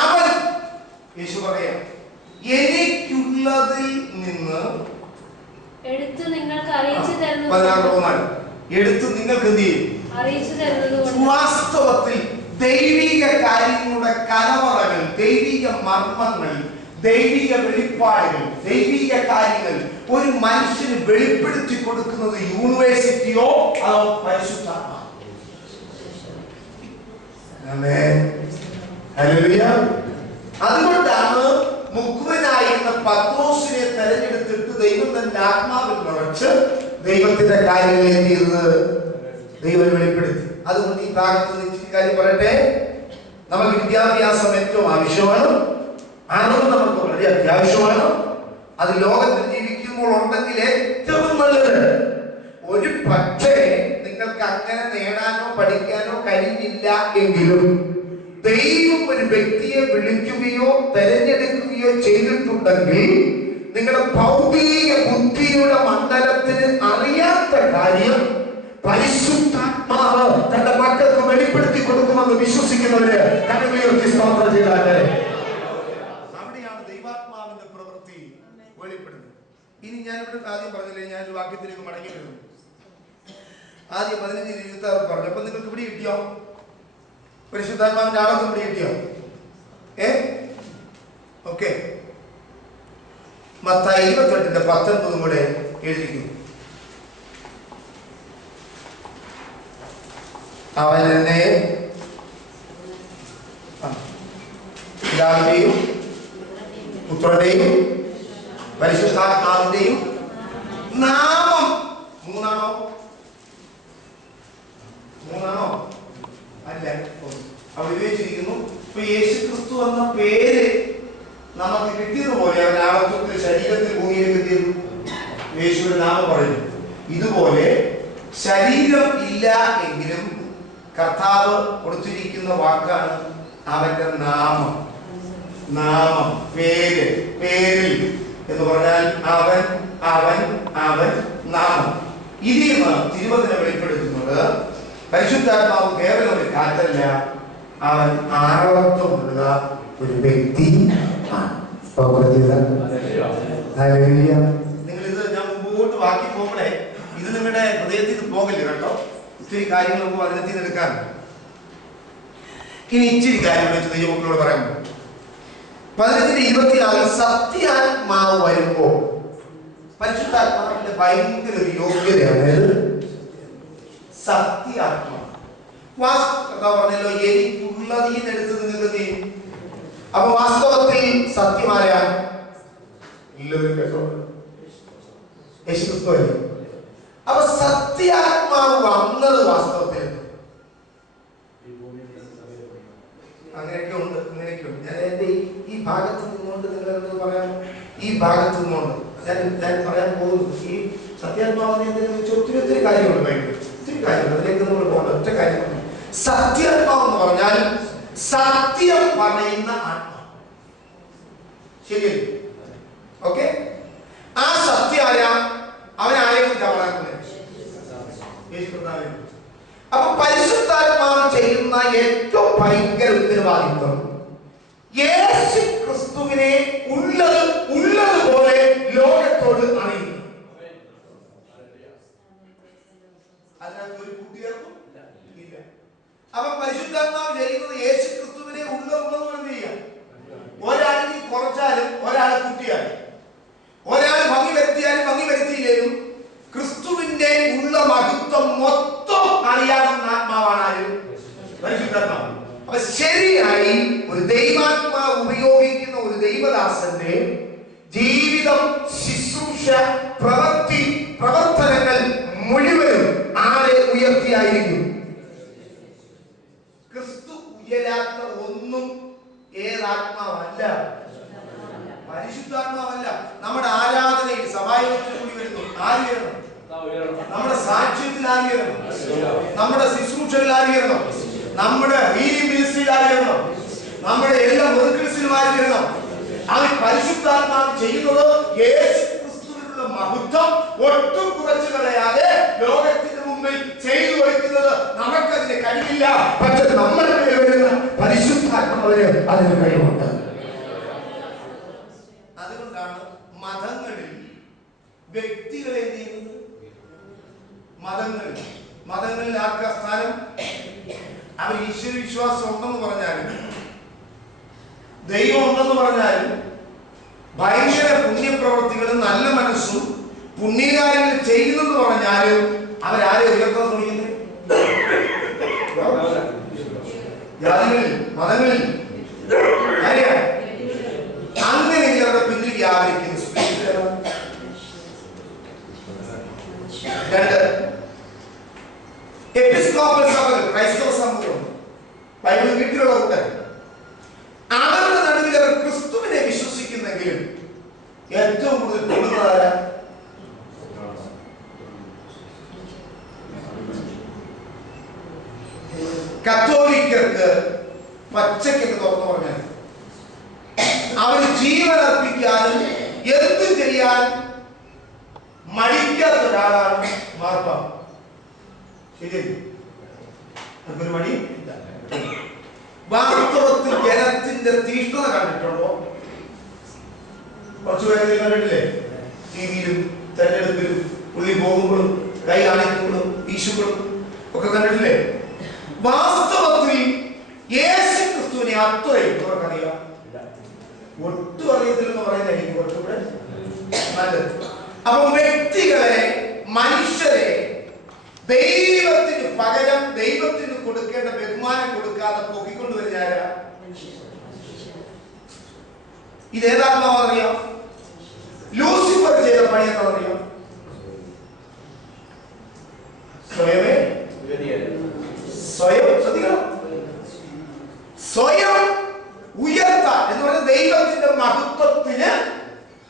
അവൻ യേശു പറയാം, എനിക്കുള്ളതിൽ നിന്ന് എടുത്ത് നിങ്ങൾക്ക് അറിയിച്ചു തരുന്നു. 16:14 എടുത്ത് നിങ്ങൾക്ക് എന്ത് ചെയ്യും? അറിയിച്ചു തരുന്നത്. വാസ്തവത്തിൽ ദൈവിക കാര്യങ്ങളുടെ കലവറകൾ, ദൈവിക മർമ്മങ്ങൾ, ദൈവിക വെളിപ്പാടുകൾ, ദൈവിക കാര്യങ്ങൾ ഒരു മനുഷ്യന് വെളിപ്പെടുത്തി കൊടുക്കുന്നത് യൂണിവേഴ്സിറ്റിയോ അതോ പരിശുദ്ധാത്മാവോ? അതുകൊണ്ടാണ് മുക്കുവനായിരുന്ന പത്രോസിനെ തെരഞ്ഞെടുത്തിട്ട് ദൈവം തന്റെ ആത്മാവിൽ നിറച്ച് ദൈവത്തിന്റെ കാര്യങ്ങൾ എന്ത് ചെയ്തത്? ദൈവം വെളിപ്പെടുത്തി. അതുകൊണ്ട് ഈ ഭാഗത്ത് ഇച്ചിരി കാര്യം പറയട്ടെ. നമുക്ക് വിദ്യാഭ്യാസം ഏറ്റവും ആവശ്യമാണ്. അറിവ് നമുക്ക് വളരെ അത്യാവശ്യമാണ്. അത് ലോകത്തിൽ ജീവിക്കുമ്പോൾ ഉണ്ടെങ്കിൽ ഏറ്റവും നല്ലത്. ഒരു പക്ഷേ നിങ്ങൾക്ക് അങ്ങനെ നേടാനോ പഠിക്കാനോ കഴിഞ്ഞില്ല എങ്കിലും ദൈവം ഒരു വ്യക്തിയെ വിളിക്കുകയോ തെരഞ്ഞെടുക്കുകയോ ചെയ്തിട്ടുണ്ടെങ്കിൽ നിങ്ങളുടെ ഭൗതിക ബുദ്ധിയുടെ മണ്ഡലത്തിന് അറിയാത്ത കാര്യം പരിശുദ്ധാത്മാവ് തന്റെ മക്കൾക്ക് വെളിപ്പെടുത്തി കൊടുക്കുമെന്ന് വിശ്വസിക്കുന്നവര് കരമുയർത്തി സ്തോത്രം ചെയ്താട്ടെ. അവിടെയാണ് ദൈവാത്മാവിന്റെ പ്രവൃത്തി വെളിപ്പെടുന്നത്. ഇനി ഞാനിവിടെ ആദ്യം പറഞ്ഞില്ലേ, ഞാനൊരു വാക്യത്തിലേക്ക് മടങ്ങി വരുന്നു. ആദ്യം 15:26 പറഞ്ഞു. അപ്പൊ നിങ്ങൾക്ക് ഇവിടെ കിട്ടിയോ? പരിശുദ്ധാത്മാവിന്റെ ആളൊക്കെ ഇവിടെ കിട്ടിയോ? ഓക്കെ. മത്തായി 28:19 കൂടെ എഴുതിക്കുന്നു. അവൻ എന്നെ പിതാവിന്റെയും പുത്രന്റെയും പരിശുദ്ധാത്മാവിന്റെയും നാമം മൂന്നാണോ അല്ല അവിടെ ഉപയോഗിച്ചിരിക്കുന്നു. ഇപ്പൊ യേശു ക്രിസ്തു എന്ന പേര് നമുക്ക് കിട്ടിയതുപോലെ അവൻ ആളത്വത്തിൽ ശരീരത്തിൽ ഭൂമിയിലേക്ക് എത്തിയത് യേശുവിന്റെ നാമം പറയുന്നു. ഇതുപോലെ ശരീരം ഇല്ല എങ്കിലും കർത്താവ് കൊടുത്തിരിക്കുന്ന വാക്കാണ് അവന്റെ നാമം. പേര്, പേരിൽ എന്ന് പറഞ്ഞാൽ അവൻ അവൻ അവൻ നാമം. ഇതിൽ നിന്ന് തിരുവചനം വെളിപ്പെടുത്തുന്നത് പരിശുദ്ധാത്മാവ് കേവലം ഒരു കാറ്റല്ല, അവൻ ആളത്വമുള്ള ഒരു വ്യക്തി ആണ്. നിങ്ങൾ ഇത് ഞാൻ മുമ്പോട്ട് ബാക്കി പോകുമ്പോഴേ ഇത് നിങ്ങളുടെ ഹൃദയത്തിൽ നിന്ന് പോകല്ലേ കേട്ടോ. ഇത്തിരി കാര്യങ്ങൾ നമുക്ക് അതിനകത്ത് നിന്ന് എടുക്കാൻ. ഇനി ഇച്ചിരി കാര്യങ്ങൾ വെച്ച് ദൈവമക്കളോട് പറയാൻ പോകും. 15:26 സത്യാത്മാവ് വരുമ്പോ പരിശുദ്ധാത്മാവിന്റെ ഭയങ്കര ഒരു യോഗ്യതയാണ് സത്യാത്മാവ്. പറഞ്ഞല്ലോ എനിക്കുള്ളതീന്നെടുത്ത് നിങ്ങൾക്ക് ചെയ്യും. അപ്പൊ വാസ്തവത്തിൽ സത്യമാരാ യേശുക്രിസ്തു. അപ്പൊ സത്യാത്മാവ് വന്നത് വാസ്തവത്തിൽ അങ്ങനെയൊക്കെ ഉണ്ട്. ഞാൻ എന്റെ ഈ ഭാഗത്ത് നിന്നുകൊണ്ട് നിങ്ങളെന്ത് പറയാം, ഈ ഭാഗത്ത് നിന്നുകൊണ്ട് ഞാൻ പറയാൻ പോകുന്നു. ഈ സത്യാത്മാവിനെ ഒത്തിരി കാര്യങ്ങളുണ്ട്. ഭയങ്കര ഒത്തിരി കാര്യങ്ങൾ അതിലേക്ക് നമ്മൾ പോകേണ്ട ഒറ്റ കാര്യമാണ്. സത്യാത്മാവ് എന്ന് പറഞ്ഞാൽ സത്യം പറയുന്ന ആത്മാവ്. ശരി, ഓക്കെ. ആ സത്യം ആരാ? അവനാരെയും പറയാൻ. അപ്പൊ പരിശുദ്ധാത്മാവ് ചെയ്യുന്ന ഏറ്റവും ഭയങ്കര ഉത്തരവാദിത്വം യേശു ക്രിസ്തുവിനെ ഉള്ളതുപോലെ ലോകത്തോട് അറിയുന്നു. അതിനകത്ത് ഒരു കൂട്ടിയേർക്കും ഇല്ല. അപ്പൊ പരിശുദ്ധാത്മാവ് ചെയ്യുന്നത് യേശു ക്രിസ്തുവിനെ ഉള്ളതുപോലെ ചെയ്യാം. ഒരാളിനെ കുറച്ചാലും ഒരാളെ കൂട്ടിയാലും ഒരാൾ ഭംഗി വരുത്തിയാലും ഭംഗി വരുത്തിയില്ലേലും ക്രിസ്തുവിന്റെ ഉള്ള മഹത്വം മൊത്തം അറിയാവുന്ന ആത്മാവാണ് ആര്? പരിശുദ്ധാത്മാവ്. അപ്പൊ ശരിയായി ഒരു ദൈവാത്മാവ് ഉപയോഗിക്കുന്ന ഒരു ദൈവദാസന്റെ ജീവിതം, ശുശ്രൂഷ, പ്രവർത്തനങ്ങൾ മുഴുവനും ആരെ ഉയർത്തിയായിരിക്കും? ക്രിസ്തു ഉയരാത്ത ഒന്നും ഏതാത്മാവല്ല, പരിശുദ്ധാത്മാവല്ല. നമ്മുടെ ആരാധനയിൽ സഭായോഗത്തിൽ കൂടി വരുന്നു ആര് വരണം? നമ്മുടെ സാക്ഷ്യത്തിൽ ആര് വരണം? നമ്മുടെ ശുശ്രൂഷയിൽ ആര് വരണം? നമ്മുടെ ഹീലിംഗ് മിനിസ്ട്രിയിൽ ആര് വരണം? നമ്മുടെ എല്ലാ വർക്കേഴ്സിലും ആര് വരണം? അത് പരിശുദ്ധാത്മാവ് ചെയ്യുന്നത് യേശു ക്രിസ്തുവിനുള്ള മഹത്വം ഒട്ടും കുറച്ചു കളയാതെ ലോകത്തിന്റെ മുമ്പിൽ ചെയ്തു കൊടുക്കുന്നത് നമുക്കതിന് കഴിയില്ല. പക്ഷെ നമ്മുടെ വരുന്ന പരിശുദ്ധാത്മാവിന് അതിന് കഴിവുണ്ട്. അതുകൊണ്ടാണ് മതങ്ങളിൽ വ്യക്തികളെ ചെയ്യുന്നത്. മതങ്ങളിൽ ആർക്കാ സ്ഥാനം? അവർ ഈശ്വര വിശ്വാസം ഉണ്ടെന്ന് പറഞ്ഞാലും ദൈവം ഉണ്ടെന്ന് പറഞ്ഞാലും ഭയങ്കര പുണ്യപ്രവൃത്തികളും നല്ല മനസ്സും പുണ്യകാര്യങ്ങൾ ചെയ്യുന്നെന്ന് പറഞ്ഞാലും അവരാരെ ഉയർത്താൻ ശ്രമിക്കുന്നത്? ജാതികളിൽ, മതങ്ങളിൽ ആരെയാണ്? അങ്ങനെ അവരുടെ പിന്നിൽ വ്യാപരിക്കുന്നു. രണ്ട്, എപ്പിസ്കോപ്പൽ സഭകൾ, ക്രൈസ്തവ സമൂഹം, ബൈബിൾ വീട്ടിലുള്ള കൂട്ടർ, അവരുടെ നടുവിൽ അവർ ക്രിസ്തുവിനെ വിശ്വസിക്കുന്നെങ്കിലും ഏറ്റവും കൂടുതൽ കൊള്ളുന്നതാര? കത്തോലിക്കർക്ക് പച്ചക്കൊക്കെ തുറന്നു പറഞ്ഞാൽ അവർ ജീവൻ അർപ്പിക്കാനും എന്തും ചെയ്യാൻ മടിക്കാത്ത ഒരാളാണ് മാർപ്പാപ്പ. ശരിയല്ലേ? അതൊരു മടി. വാസ്തവത്തിൽ ജനത്തിന്റെ തീഷ്ണത കണ്ടിട്ടുണ്ടോ? കുറച്ചു പേരെ കണ്ടിട്ടില്ലേ? ടിവിയിലും തെരഞ്ഞെടുപ്പിലും പുള്ളി പോകുമ്പോഴും കൈ കാണിക്കുമ്പോഴും വീശുമ്പോഴും ഒക്കെ കണ്ടിട്ടില്ലേ? വാസ്തവത്തിൽ യേശു ക്രിസ്തുവിനെ അത്രയും അവർക്കറിയാം. ഒട്ടും അറിയത്തില്ലെന്ന് പറയുന്നതായിരിക്കും കുറച്ചുകൂടെ നല്ലത്. അപ്പൊ വ്യക്തികളെ, മനുഷ്യരെ ദൈവത്തിന് പകരം ദൈവത്തിന് കൊടുക്കേണ്ട ബഹുമാനം കൊടുക്കാതെ പൊക്കിക്കൊണ്ടുവരുന്ന ആരാ? ഇതേതാത്മാവറിയാം? ലൂസിഫർ ചെയ്ത പണി എന്താണെന്നറിയാം? സ്വയം ഉയർത്താൻ എന്ന് പറഞ്ഞ ദൈവത്തിന്റെ മഹത്വത്തിന്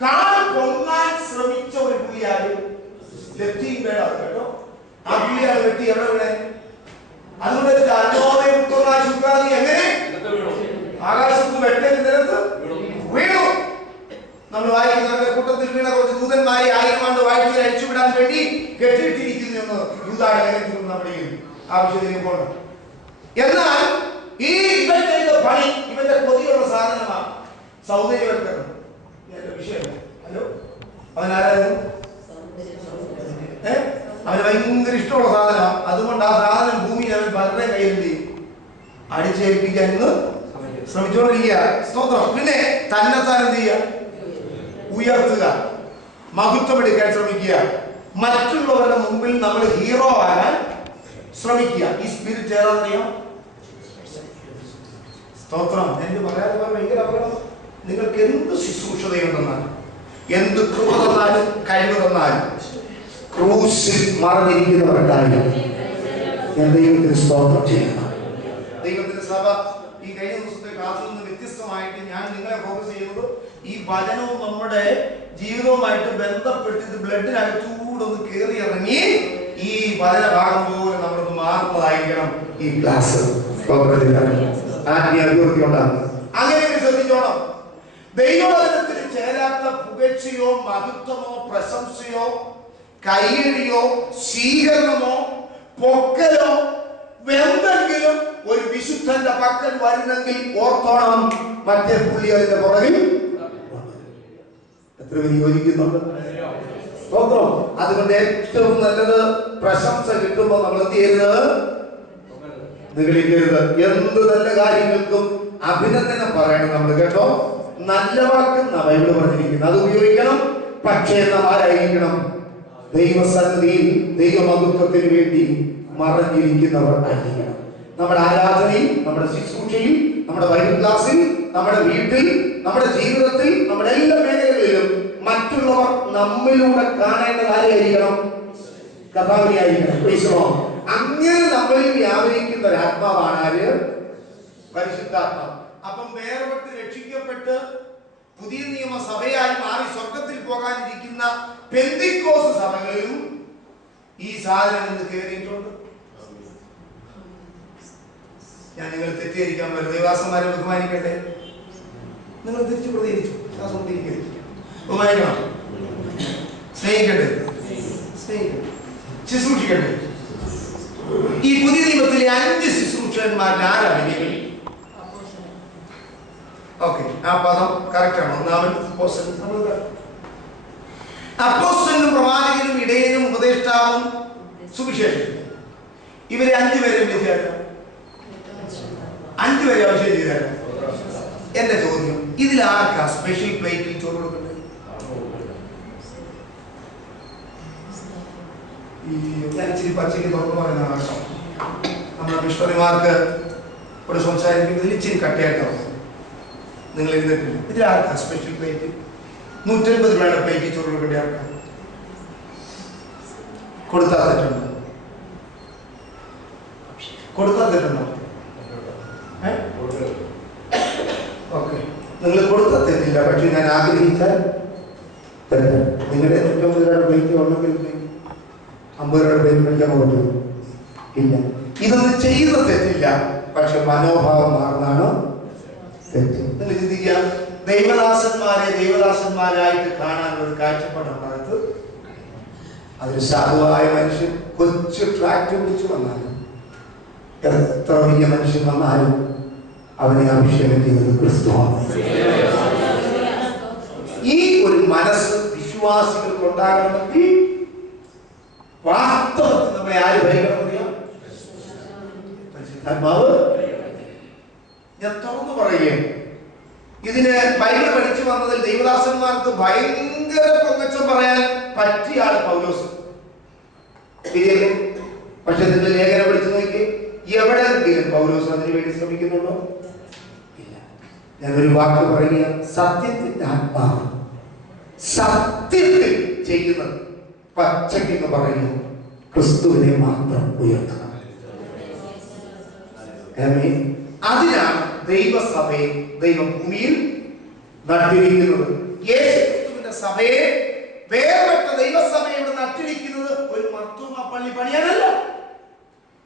കാൽ പൊങ്ങാൻ ശ്രമിച്ച ഒരു പുള്ളിയാണ് കേട്ടോ. ആ പുള്ളിയാണ് വെട്ടി എവിടെ വീണേ? അതുകൊണ്ട് എങ്ങനെ ആകാശത്ത് വെട്ടേക്ക് നിരത്ത് വീണു. നമ്മൾ വായിക്കുന്നവരുടെ കൂട്ടത്തിൽ വീണ കുറച്ച് ദൂതന്മാരെ 1000 ആണ്ട് വാഴ്ചയിൽ അഴിച്ചുവിടാൻ വേണ്ടി കെട്ടിയിട്ടിരിക്കുന്നു എന്ന് യൂദാലേഖനത്തിൽ നമ്മുടെ ആവശ്യത്തിന്. എന്നാൽ ഈ ഇവൻ ചെയ്ത പണി, ഇവന്റെ കൊതിയുള്ള സാധനമാണ് സൗന്ദര്യവൽക്കരണം. എന്റെ വിഷയം ഹലോ, അവനാരായിരുന്നു? അവന് ഭയങ്കര ഇഷ്ടമുള്ള സാധനമാണ്. അതുകൊണ്ട് ആ സാധനം ഭൂമിയിൽ അവൻ പലരുടെ കയ്യിൽ അടിച്ചേൽപ്പിക്കാൻ ഇന്ന് ശ്രമിച്ചുകൊണ്ടിരിക്കുക. സ്തോത്രം. പിന്നെ തന്നെത്താൻ എന്ത് ചെയ്യുക? ഉയർത്തുക, മഹത്വം എടുക്കാൻ ശ്രമിക്കുക, മറ്റുള്ളവരുടെ മുമ്പിൽ നമ്മൾ ഹീറോ ആകാൻ ശ്രമിക്കുക. ഈ സ്പിരിറ്റ് ഏതാണെന്നറിയാം? സ്തോത്രം. എനിക്ക് പറയാതെ ഭയങ്കര അപകടം. നിങ്ങൾക്ക് എന്ത് ശുശ്രൂഷതയുണ്ടെന്നാലും, എന്ത് കൃപ തന്നാലും, കഴിവ് തന്നാലും, ക്രൂശിൽ മറഞ്ഞിരിക്കുന്നവർക്കായി ദൈവത്തിന് സ്തോത്രം ചെയ്യണം. ദൈവത്തിന്റെ സഭ ഈ കഴിഞ്ഞ ദിവസത്തെ ക്ലാസ്സിൽ നിന്ന് വ്യത്യസ്തമായിട്ട് ഞാൻ നിങ്ങളെ ഫോക്കസ് ചെയ്യുന്നത് ഈ വചനവും നമ്മുടെ ജീവിതവുമായിട്ട് ബന്ധപ്പെട്ട് ഇത് ബ്ലഡിനകത്തൂടെ ഒന്ന് കയറി ഇറങ്ങി ഈ വചനഭാഗം പോലെ നമ്മളൊന്ന് മാറുന്നതായിരിക്കണം ഈ ക്ലാസ്. അഭിവൃദ്ധി ഉണ്ടാകും. അങ്ങനെ ശ്രദ്ധിച്ചോണം. ദൈവവചനത്തിന് ചേരാത്ത പുകഴ്ചയോ മഹത്വമോ പ്രശംസയോ കൈയടിയോ സ്വീകരണമോ പൊക്കലോ എന്തെങ്കിലും ഒരു വിശുദ്ധന്റെ പക്കൽ വരുന്നെങ്കിൽ ഓർത്തോണം, മറ്റേ പുള്ളി അതിന്റെ പുറകിൽ. എത്ര പേര് യോജിക്കുന്നുണ്ട്? അതുകൊണ്ട് ഏറ്റവും നല്ലത് പ്രശംസ കിട്ടുമ്പോൾ നമ്മൾ എന്ത് ചെയ്യരുത്? നിഗളിക്കരുത്. എന്ത് നല്ല കാര്യങ്ങൾക്കും അഭിനന്ദനം പറയണം നമ്മൾ, കേട്ടോ. നല്ല വാക്ക് ബൈബിള് പറഞ്ഞിരിക്കുന്നു, അത് ഉപയോഗിക്കണം. പക്ഷേ നാം ആരായിരിക്കണം? ദൈവസന്നിധിയിൽ ദൈവമഹത്വത്തിന് വേണ്ടി മറഞ്ഞിരിക്കുന്നവർ ആയിരിക്കണം. നമ്മുടെ ആരാധനയിൽ, നമ്മുടെ ശുശ്രൂഷയിൽ, നമ്മുടെ ബൈബിൾ ക്ലാസ്സിൽ, നമ്മുടെ വീട്ടിൽ, നമ്മുടെ ജീവിതത്തിൽ, നമ്മുടെ എല്ലാ മേഖലകളിലും മറ്റുള്ളവർ നമ്മിലൂടെ കാണേണ്ടത് ആരായിരിക്കണം? കഥാവിയായിരിക്കണം. അങ്ങനെ നമ്മളിൽ വ്യാപരിക്കുന്ന ഒരു ആത്മാവാണ് ആര്? പരിശുദ്ധാത്മാവ്. അപ്പം വേർപെട്ട് രക്ഷിക്കപ്പെട്ട് പുതിയ നിയമ സഭയായി മാറി സ്വർഗത്തിൽ പോകാനിരിക്കുന്ന പെന്തിക്കോസ് സഭകളിലും ഈ സാധനം ഇന്ന് കയറിയിട്ടുണ്ട്. ഞാൻ നിങ്ങൾ തെറ്റിദ്ധരിക്കാൻ പറ്റും. ദേവാസന്മാരെ ബഹുമാനിക്കട്ടെ. നിങ്ങൾ തിരിച്ചു പ്രതികരിച്ചു. ബഹുമാനിക്കണം, സ്നേഹിക്കട്ടെ, ശുശ്രൂഷിക്കട്ടെ. ഈ പുതിയ നിയമത്തിലെ 5 ശുശ്രൂഷകന്മാരിൽ ആരാണ്? ഓക്കെ, ആ പദം കറക്റ്റ് ആണ്. ഒന്നാമൻ അപ്പോസ്തലനും പ്രവാചകനും ഇടയനും ഉപദേഷ്ടാവും സുവിശേഷം. ഇവരെ 5 പേരെ വിളിച്ചായിരുന്നു. 5 പേരെ അഭിഷേകം ചെയ്തായിരുന്നു. എന്റെ ചോദ്യം, ഇതിൽ ആർക്കാ സ്പെഷ്യൽ പ്ലേറ്റിൽ ചോറ് കൊടുക്കണ്ടേ? ഞാൻ ഇച്ചിരി പച്ചയ്ക്ക് തുറന്നു പറയുന്ന ആവശ്യം. നമ്മുടെ മിഷണറിമാർക്ക് ഇവിടെ സംസാരിക്കുന്നതിൽ ഇച്ചിരി കട്ടയായിട്ടോ നിങ്ങൾ എഴുതിയിട്ടില്ല. ഇതിൽ ആർക്കാ സ്പെഷ്യൽ പ്ലേറ്റ്? 150 രൂപയുടെ പ്ലേറ്റ് ചോറ് കൊടുക്കേണ്ട ആർക്കാ? കൊടുത്താൽ തെറ്റുണ്ടോ? കൊടുത്താൽ തെറ്റുണ്ടോ? ഓക്കെ, നിങ്ങൾ കൊടുത്താൽ തെറ്റില്ല. പക്ഷെ ഞാൻ ആഗ്രഹിച്ചാൽ നിങ്ങളുടെ 150 രൂപയുടെ പ്ലേറ്റ് ഉണ്ടെങ്കിൽ 50 രൂപയുടെ പ്ലേറ്റ് കഴിക്കാൻ പറ്റുമോ? ഇല്ല. ഇതൊന്നും ചെയ്ത് തെറ്റില്ല, പക്ഷെ മനോഭാവം മാറുന്നതാണ് തെറ്റ്. നിങ്ങൾ ചിന്തിക്കുക, ദൈവദാസന്മാരെ ദൈവദാസന്മാരായിട്ട് കാണാനുള്ള ഒരു കാഴ്ചപ്പാടുണ്ടാകത്ത്. അതൊരു സാധുവായ മനുഷ്യൻ കൊച്ചു ട്രാക്ടർ പിടിച്ചു വന്നാലും, എത്ര വലിയ മനുഷ്യൻ വന്നാലും അവനെ അഭിഷേകം ചെയ്യുന്നത് ക്രിസ്തുവാണ്. ഈ ഒരു മനസ്സ് വിശ്വാസികൾക്ക് ഉണ്ടാകണമെങ്കിൽ വാസ്തവത്തിൽ നമ്മളെ ആര് ഭരിക്കണം അറിയാം? പരിശുദ്ധാത്മാവ്. ഞാൻ തുറന്നു പറയുകയാണ്, ഇതിന് ബൈബിൾ പഠിച്ചു വന്നതിൽ ദൈവദാസന്മാർക്ക് ഭയങ്കര പൊങ്ങച്ചം പറയാൻ പറ്റിയ ആൾ പൗലോസ്. ശരിയല്ലേ? പക്ഷെ നിങ്ങൾ ലേഖനം പഠിച്ചു നോക്കി, എവിടെയെങ്കിലും പൗലോസ് അതിനു വേണ്ടി ശ്രമിക്കുന്നുണ്ടോ? ഇല്ല. ഞാനൊരു വാക്ക് പറയുക, സത്യത്തിന്റെ ആത്മാവ് സത്യത്തിൽ ചെയ്യുന്നത് പച്ചക്കെന്ന് പറയുന്നു, ക്രിസ്തുവിനെ മാത്രം ഉയർത്തണം. അതിനാണ് ദൈവസഭയെ ദൈവം ഭൂമിയിൽ നട്ടിരിക്കുന്നത്. യേശുക്രിസ്തുവിന്റെ സഭയെ, വേർപെട്ട ദൈവസഭയെ ഇവിടെ നട്ടിരിക്കുന്നത് ഒരു മർത്തോമ പള്ളി പണിയാനല്ല,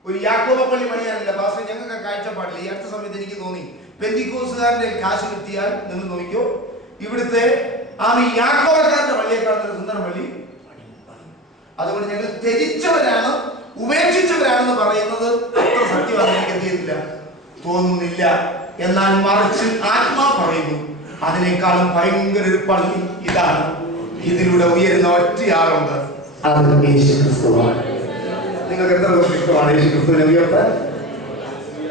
ഒരു യാക്കോബ പള്ളി പണിയാനല്ല. പക്ഷേ ഞങ്ങൾക്ക് കാഴ്ചപ്പാടില്ല. ഈ അടുത്ത സമയത്ത് എനിക്ക് തോന്നി, പെന്തിക്കോസുകാരന്റെ കാശ് കിട്ടിയാൽ നിങ്ങൾ നോക്കിയോ, ഇവിടുത്തെ ഈ യാക്കോബക്കാരന്റെ പള്ളിയേക്കാൾ സുന്ദര പള്ളി. അതുകൊണ്ട് ഞങ്ങൾ ത്യജിച്ചവരാണ്, ഉപേക്ഷിച്ചവരാണെന്ന് പറയുന്നത് അത്ര സത്യമാണെന്ന് എനിക്ക് എന്ത് ചെയ്തില്ല, തോന്നുന്നില്ല. എന്നാൽ മറിച്ച് ആത്മാ പറയുന്നു, അതിനേക്കാളും ഭയങ്കര ഒരു പള്ളി ഇതാണ്. ഇതിലൂടെ ഉയരുന്ന ഒറ്റയാളുണ്ട്, അത് യേശുക്രിസ്തുവാണ്. നിങ്ങൾക്ക് എത്ര ഇഷ്ടമാണ് യേശുക്രിസ്തുവിനെ ഉയർത്താൻ?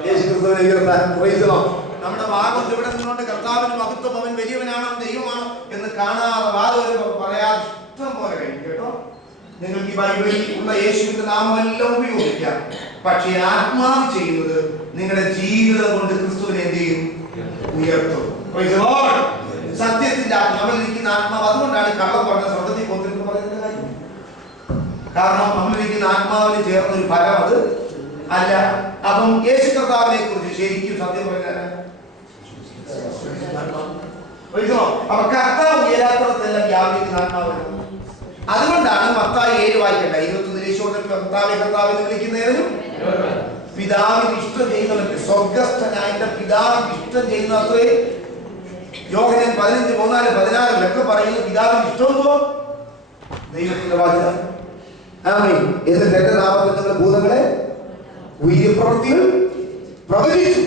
യേശുക്രിസ്തുവിനെ ഉയർത്താൻ നമ്മുടെ ഭാഗം ഇവിടെ നിന്നുകൊണ്ട് കർത്താവിന് മഹത്വം, അവൻ വലിയവനാണ്, ദൈവമാണ് എന്ന് കാണാതെ വാദം പറയാതെ ഇഷ്ടം പോലെ കഴിയും കേട്ടോ. നിങ്ങൾക്ക് ഈ ബൈബിളിൽ ഉള്ള യേശുവിന്റെ നാമമെല്ലാം ഉപയോഗിക്കാം. പക്ഷേ ആത്മാവ് ചെയ്യുന്നത് നിങ്ങളുടെ ജീവിതം കൊണ്ട് ക്രിസ്തുവിനെ എന്ത് ചെയ്യും? ഉയർത്തും. സത്യത്തിന്റെ നമ്മളിരിക്കുന്ന ആത്മാവ്. അതുകൊണ്ടാണ് കള്ളം പറഞ്ഞ സ്വർഗത്തിൽ പോത്തിരുന്ന് പറയുന്ന കാര്യം. കാരണം നമ്മളിരിക്കുന്ന ആത്മാവിന് ചേർന്ന ഒരു ഫലം അത് അല്ല. അപ്പം യേശു കർത്താവിനെ കുറിച്ച് ശരിക്കും സത്യം പറഞ്ഞാൽ അപ്പൊ കർത്താവ് ഉയരാത്തടത്തെല്ലാം വ്യാപിക്കുന്ന ആത്മാവ്. അതുകൊണ്ടാണ് മത്തായി 7 വായിക്കണ്ട 21 കർത്താവെ കർത്താവ് എന്ന് വിളിക്കുന്നതിനും പിതാവിന് ഇഷ്ടം ചെയ്യുന്നവർക്ക്, സ്വർഗസ്ഥനായ പിതാവിന് ഇഷ്ടം ചെയ്യുന്ന അത്രേ. യോഹന്നാൻ 15:3-14 പറയുന്നു പിതാവിന് ഇഷ്ടമെന്നോ ദൈവത്തിന്റെ ബാധ്യത. എന്നിട്ട് എന്റെ നാമത്തിൽ നിങ്ങൾ ഭൂതങ്ങളെ വീര്യപ്രവൃത്തികൾ പ്രവചിച്ചു,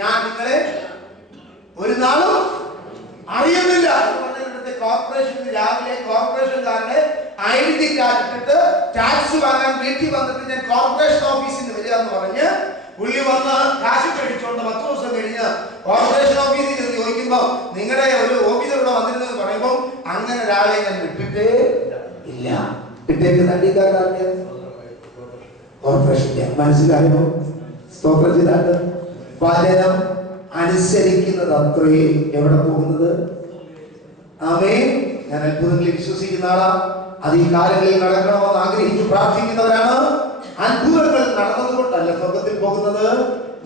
ഞാൻ നിങ്ങളെ ഒരു നാളും അറിയുന്നില്ല. കോർപ്പറേഷന് രാവിലെ കോർപ്പറേഷൻകാരനെ ഐഡന്റിറ്റി കാർഡ് ഇട്ടിട്ട് ടാക്സ് വാങ്ങാൻ വീട്ടിൽ വന്നിട്ട് ഞാൻ കോർപ്പറേഷൻ ഓഫീസിൽ നിന്ന് വരിക എന്ന് പറഞ്ഞ് പുള്ളി വന്ന് കാശ് മേടിച്ചോണ്ട് 10 ദിവസം കഴിഞ്ഞ് കോർപ്പറേഷൻ ഓഫീസിൽ നിന്ന് ചോദിക്കുമ്പോ നിങ്ങളുടെ ഒരു ഓഫീസറോട് വന്നിരുന്നെന്ന് പറയുമ്പോൾ അങ്ങനെ ഒരാളെ ഞാൻ വിട്ടിട്ടേ ഇല്ല. വിട്ടേക്ക് നടിക്കാരനാണ് കോർപ്പറേഷന്റെ. മനസ്സിലായോ? സ്തോത്രം ചെയ്താണ്ട് വചനം അനുസരിക്കുന്നത് അത്രേ എവിടെ പോകുന്നത്. ആമേൻ. ഞാൻ അത്ഭുതങ്ങളിൽ വിശ്വസിക്കുന്ന ആളാ. അത് ഈ കാലങ്ങളിൽ നടക്കണമെന്ന് ആഗ്രഹിച്ച് പ്രാർത്ഥിക്കുന്നവരാണ്. അത്ഭുതങ്ങൾ നടന്നതുകൊണ്ടല്ല സ്വർഗത്തിൽ പോകുന്നത്,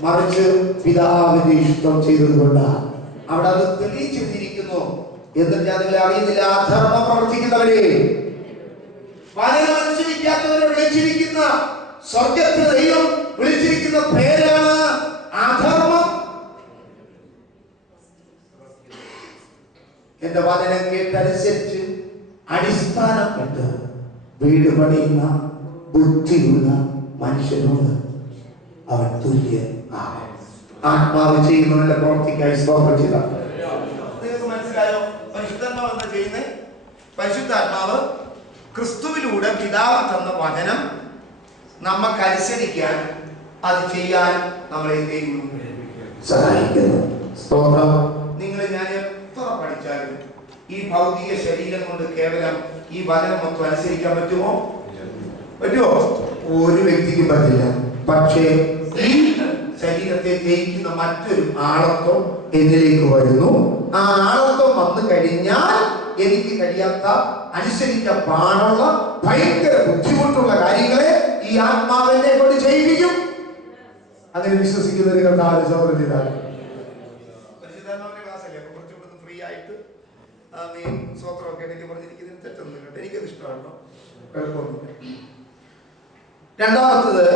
മറിച്ച് പിതാവിന്റെ ഇഷ്ടം ചെയ്തതുകൊണ്ടാണ്. അവിടെ അത് തെളിയിച്ചിരിക്കുന്നു. എന്നിട്ട് ഞാൻ നിങ്ങളെ അറിയുന്നില്ല, അധർമ്മം പ്രവർത്തിക്കുന്നവരെ, വചനം അനുസരിക്കാത്തവരെ വിളിച്ചിരിക്കുന്ന സ്വർഗത്തിൽ ദൈവം വിളിച്ചിരിക്കുന്ന പേരാണ് അധർമ്മം. എന്റെ വചനം കേട്ടനുസരിച്ച് അടിസ്ഥാനപ്പെട്ട് വീട് പണിയുന്ന ബുദ്ധിയുള്ള മനുഷ്യനോട് അവൻ തുല്യൻ ആകും. ആത്മാവ് ചെയ്യുന്നവരുടെ പ്രവർത്തിക്കായി സ്തോത്രം ചെയ്ത നിങ്ങൾക്ക് മനസ്സിലായോ? പരിശുദ്ധാത്മാവ് എന്താ ചെയ്യുന്നത്? പരിശുദ്ധാത്മാവ് ക്രിസ്തുവിലൂടെ പിതാവ് തന്ന വചനം നമുക്കനുസരിക്കാൻ, അത് ചെയ്യാൻ നമ്മളെ സഹായിക്കുന്നു. സ്തോത്രം. നിങ്ങൾ ഞാൻ എത്ര പഠിച്ചാലും ഈ ഭൗതിക ശരീരം കൊണ്ട് കേവലം ഈ വചനം മൊത്തം അനുസരിക്കാൻ പറ്റുമോ? ഒരു വ്യക്തിക്കും പറ്റില്ല. പക്ഷേ ഈ ശരീരത്തെ ജയിക്കുന്ന മറ്റൊരു ആളത്വം എന്നിലേക്ക് വരുന്നു. ആ ആളത്വം വന്നു കഴിഞ്ഞാൽ എനിക്ക് കഴിയാത്ത, അനുസരിക്കാൻ പാടുള്ള, ഭയങ്കര ബുദ്ധിമുട്ടുള്ള കാര്യങ്ങളെ ഈ ആത്മാവിനെ കൊണ്ട് ചെയ്യിപ്പിക്കും. അങ്ങനെ വിശ്വസിക്കുന്ന ഒരു കർത്താവിനെ സൗകര്യം ചെയ്താൽ ഫ്രീ ആയിട്ട് സ്വത്രമൊക്കെ എനിക്ക് പറഞ്ഞിരിക്കുന്നതിന് തെറ്റൊന്നുമില്ല. എനിക്കത് ഇഷ്ടമാണോ? കുഴപ്പമൊന്നുമില്ല. രണ്ടാമത്തത്,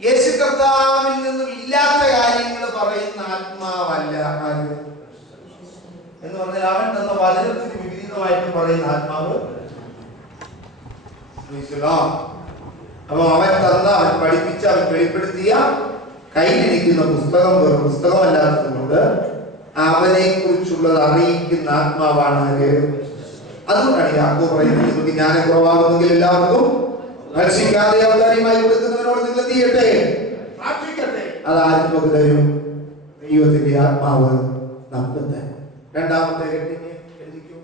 യേശു കർത്താവ് ആദാമിൽ നിന്നും ഇല്ലാത്ത കാര്യങ്ങൾ പറയുന്ന ആത്മാവല്ല. എന്ന് പറഞ്ഞാൽ അവൻ തന്ന വചനത്തിന് വിപരീതമായിട്ട് പറയുന്ന ആത്മാവ്. അപ്പൊ അവൻ തന്ന, അവൻ പഠിപ്പിച്ച, അവൻ വെളിപ്പെടുത്തിയ കയ്യിലിരിക്കുന്ന പുസ്തകം വെറും പുസ്തകമല്ലാത്തത് കൊണ്ട് അവനെ കുറിച്ചുള്ളത് അറിയിക്കുന്ന ആത്മാവാണ് ആര്? അതുകൊണ്ടാണ് യാക്കോബ് പറയുന്നത്, നിങ്ങൾക്ക് ജ്ഞാനം കുറവാകുമെങ്കിൽ എല്ലാവർക്കും ഭക്ഷിക്കാതെ ഔദാര്യമായി കൊടുക്കുന്നവരോട് നിങ്ങൾ എന്ത് ചെയ്യട്ടെ? പ്രാർത്ഥിക്കട്ടെ. അതാരും നമുക്ക് തരും? ദൈവത്തിന്റെ ആത്മാവ് നമുക്ക് തരും. രണ്ടാമത്തെ ഹെഡിങ് എഴുതിക്കൂ.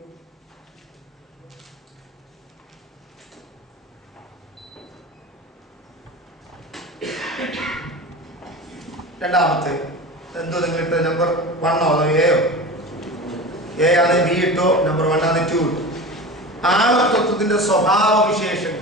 രണ്ടാമത്തെ എന്തോ നിങ്ങൾ ഇട്ട നമ്പർ 1 അതോ എയോ? എ ആണ്, ബി ഇട്ടോ, നമ്പർ 1 ആണ് 2. ആളത്വത്തിന്റെ സ്വഭാവ വിശേഷങ്ങൾ.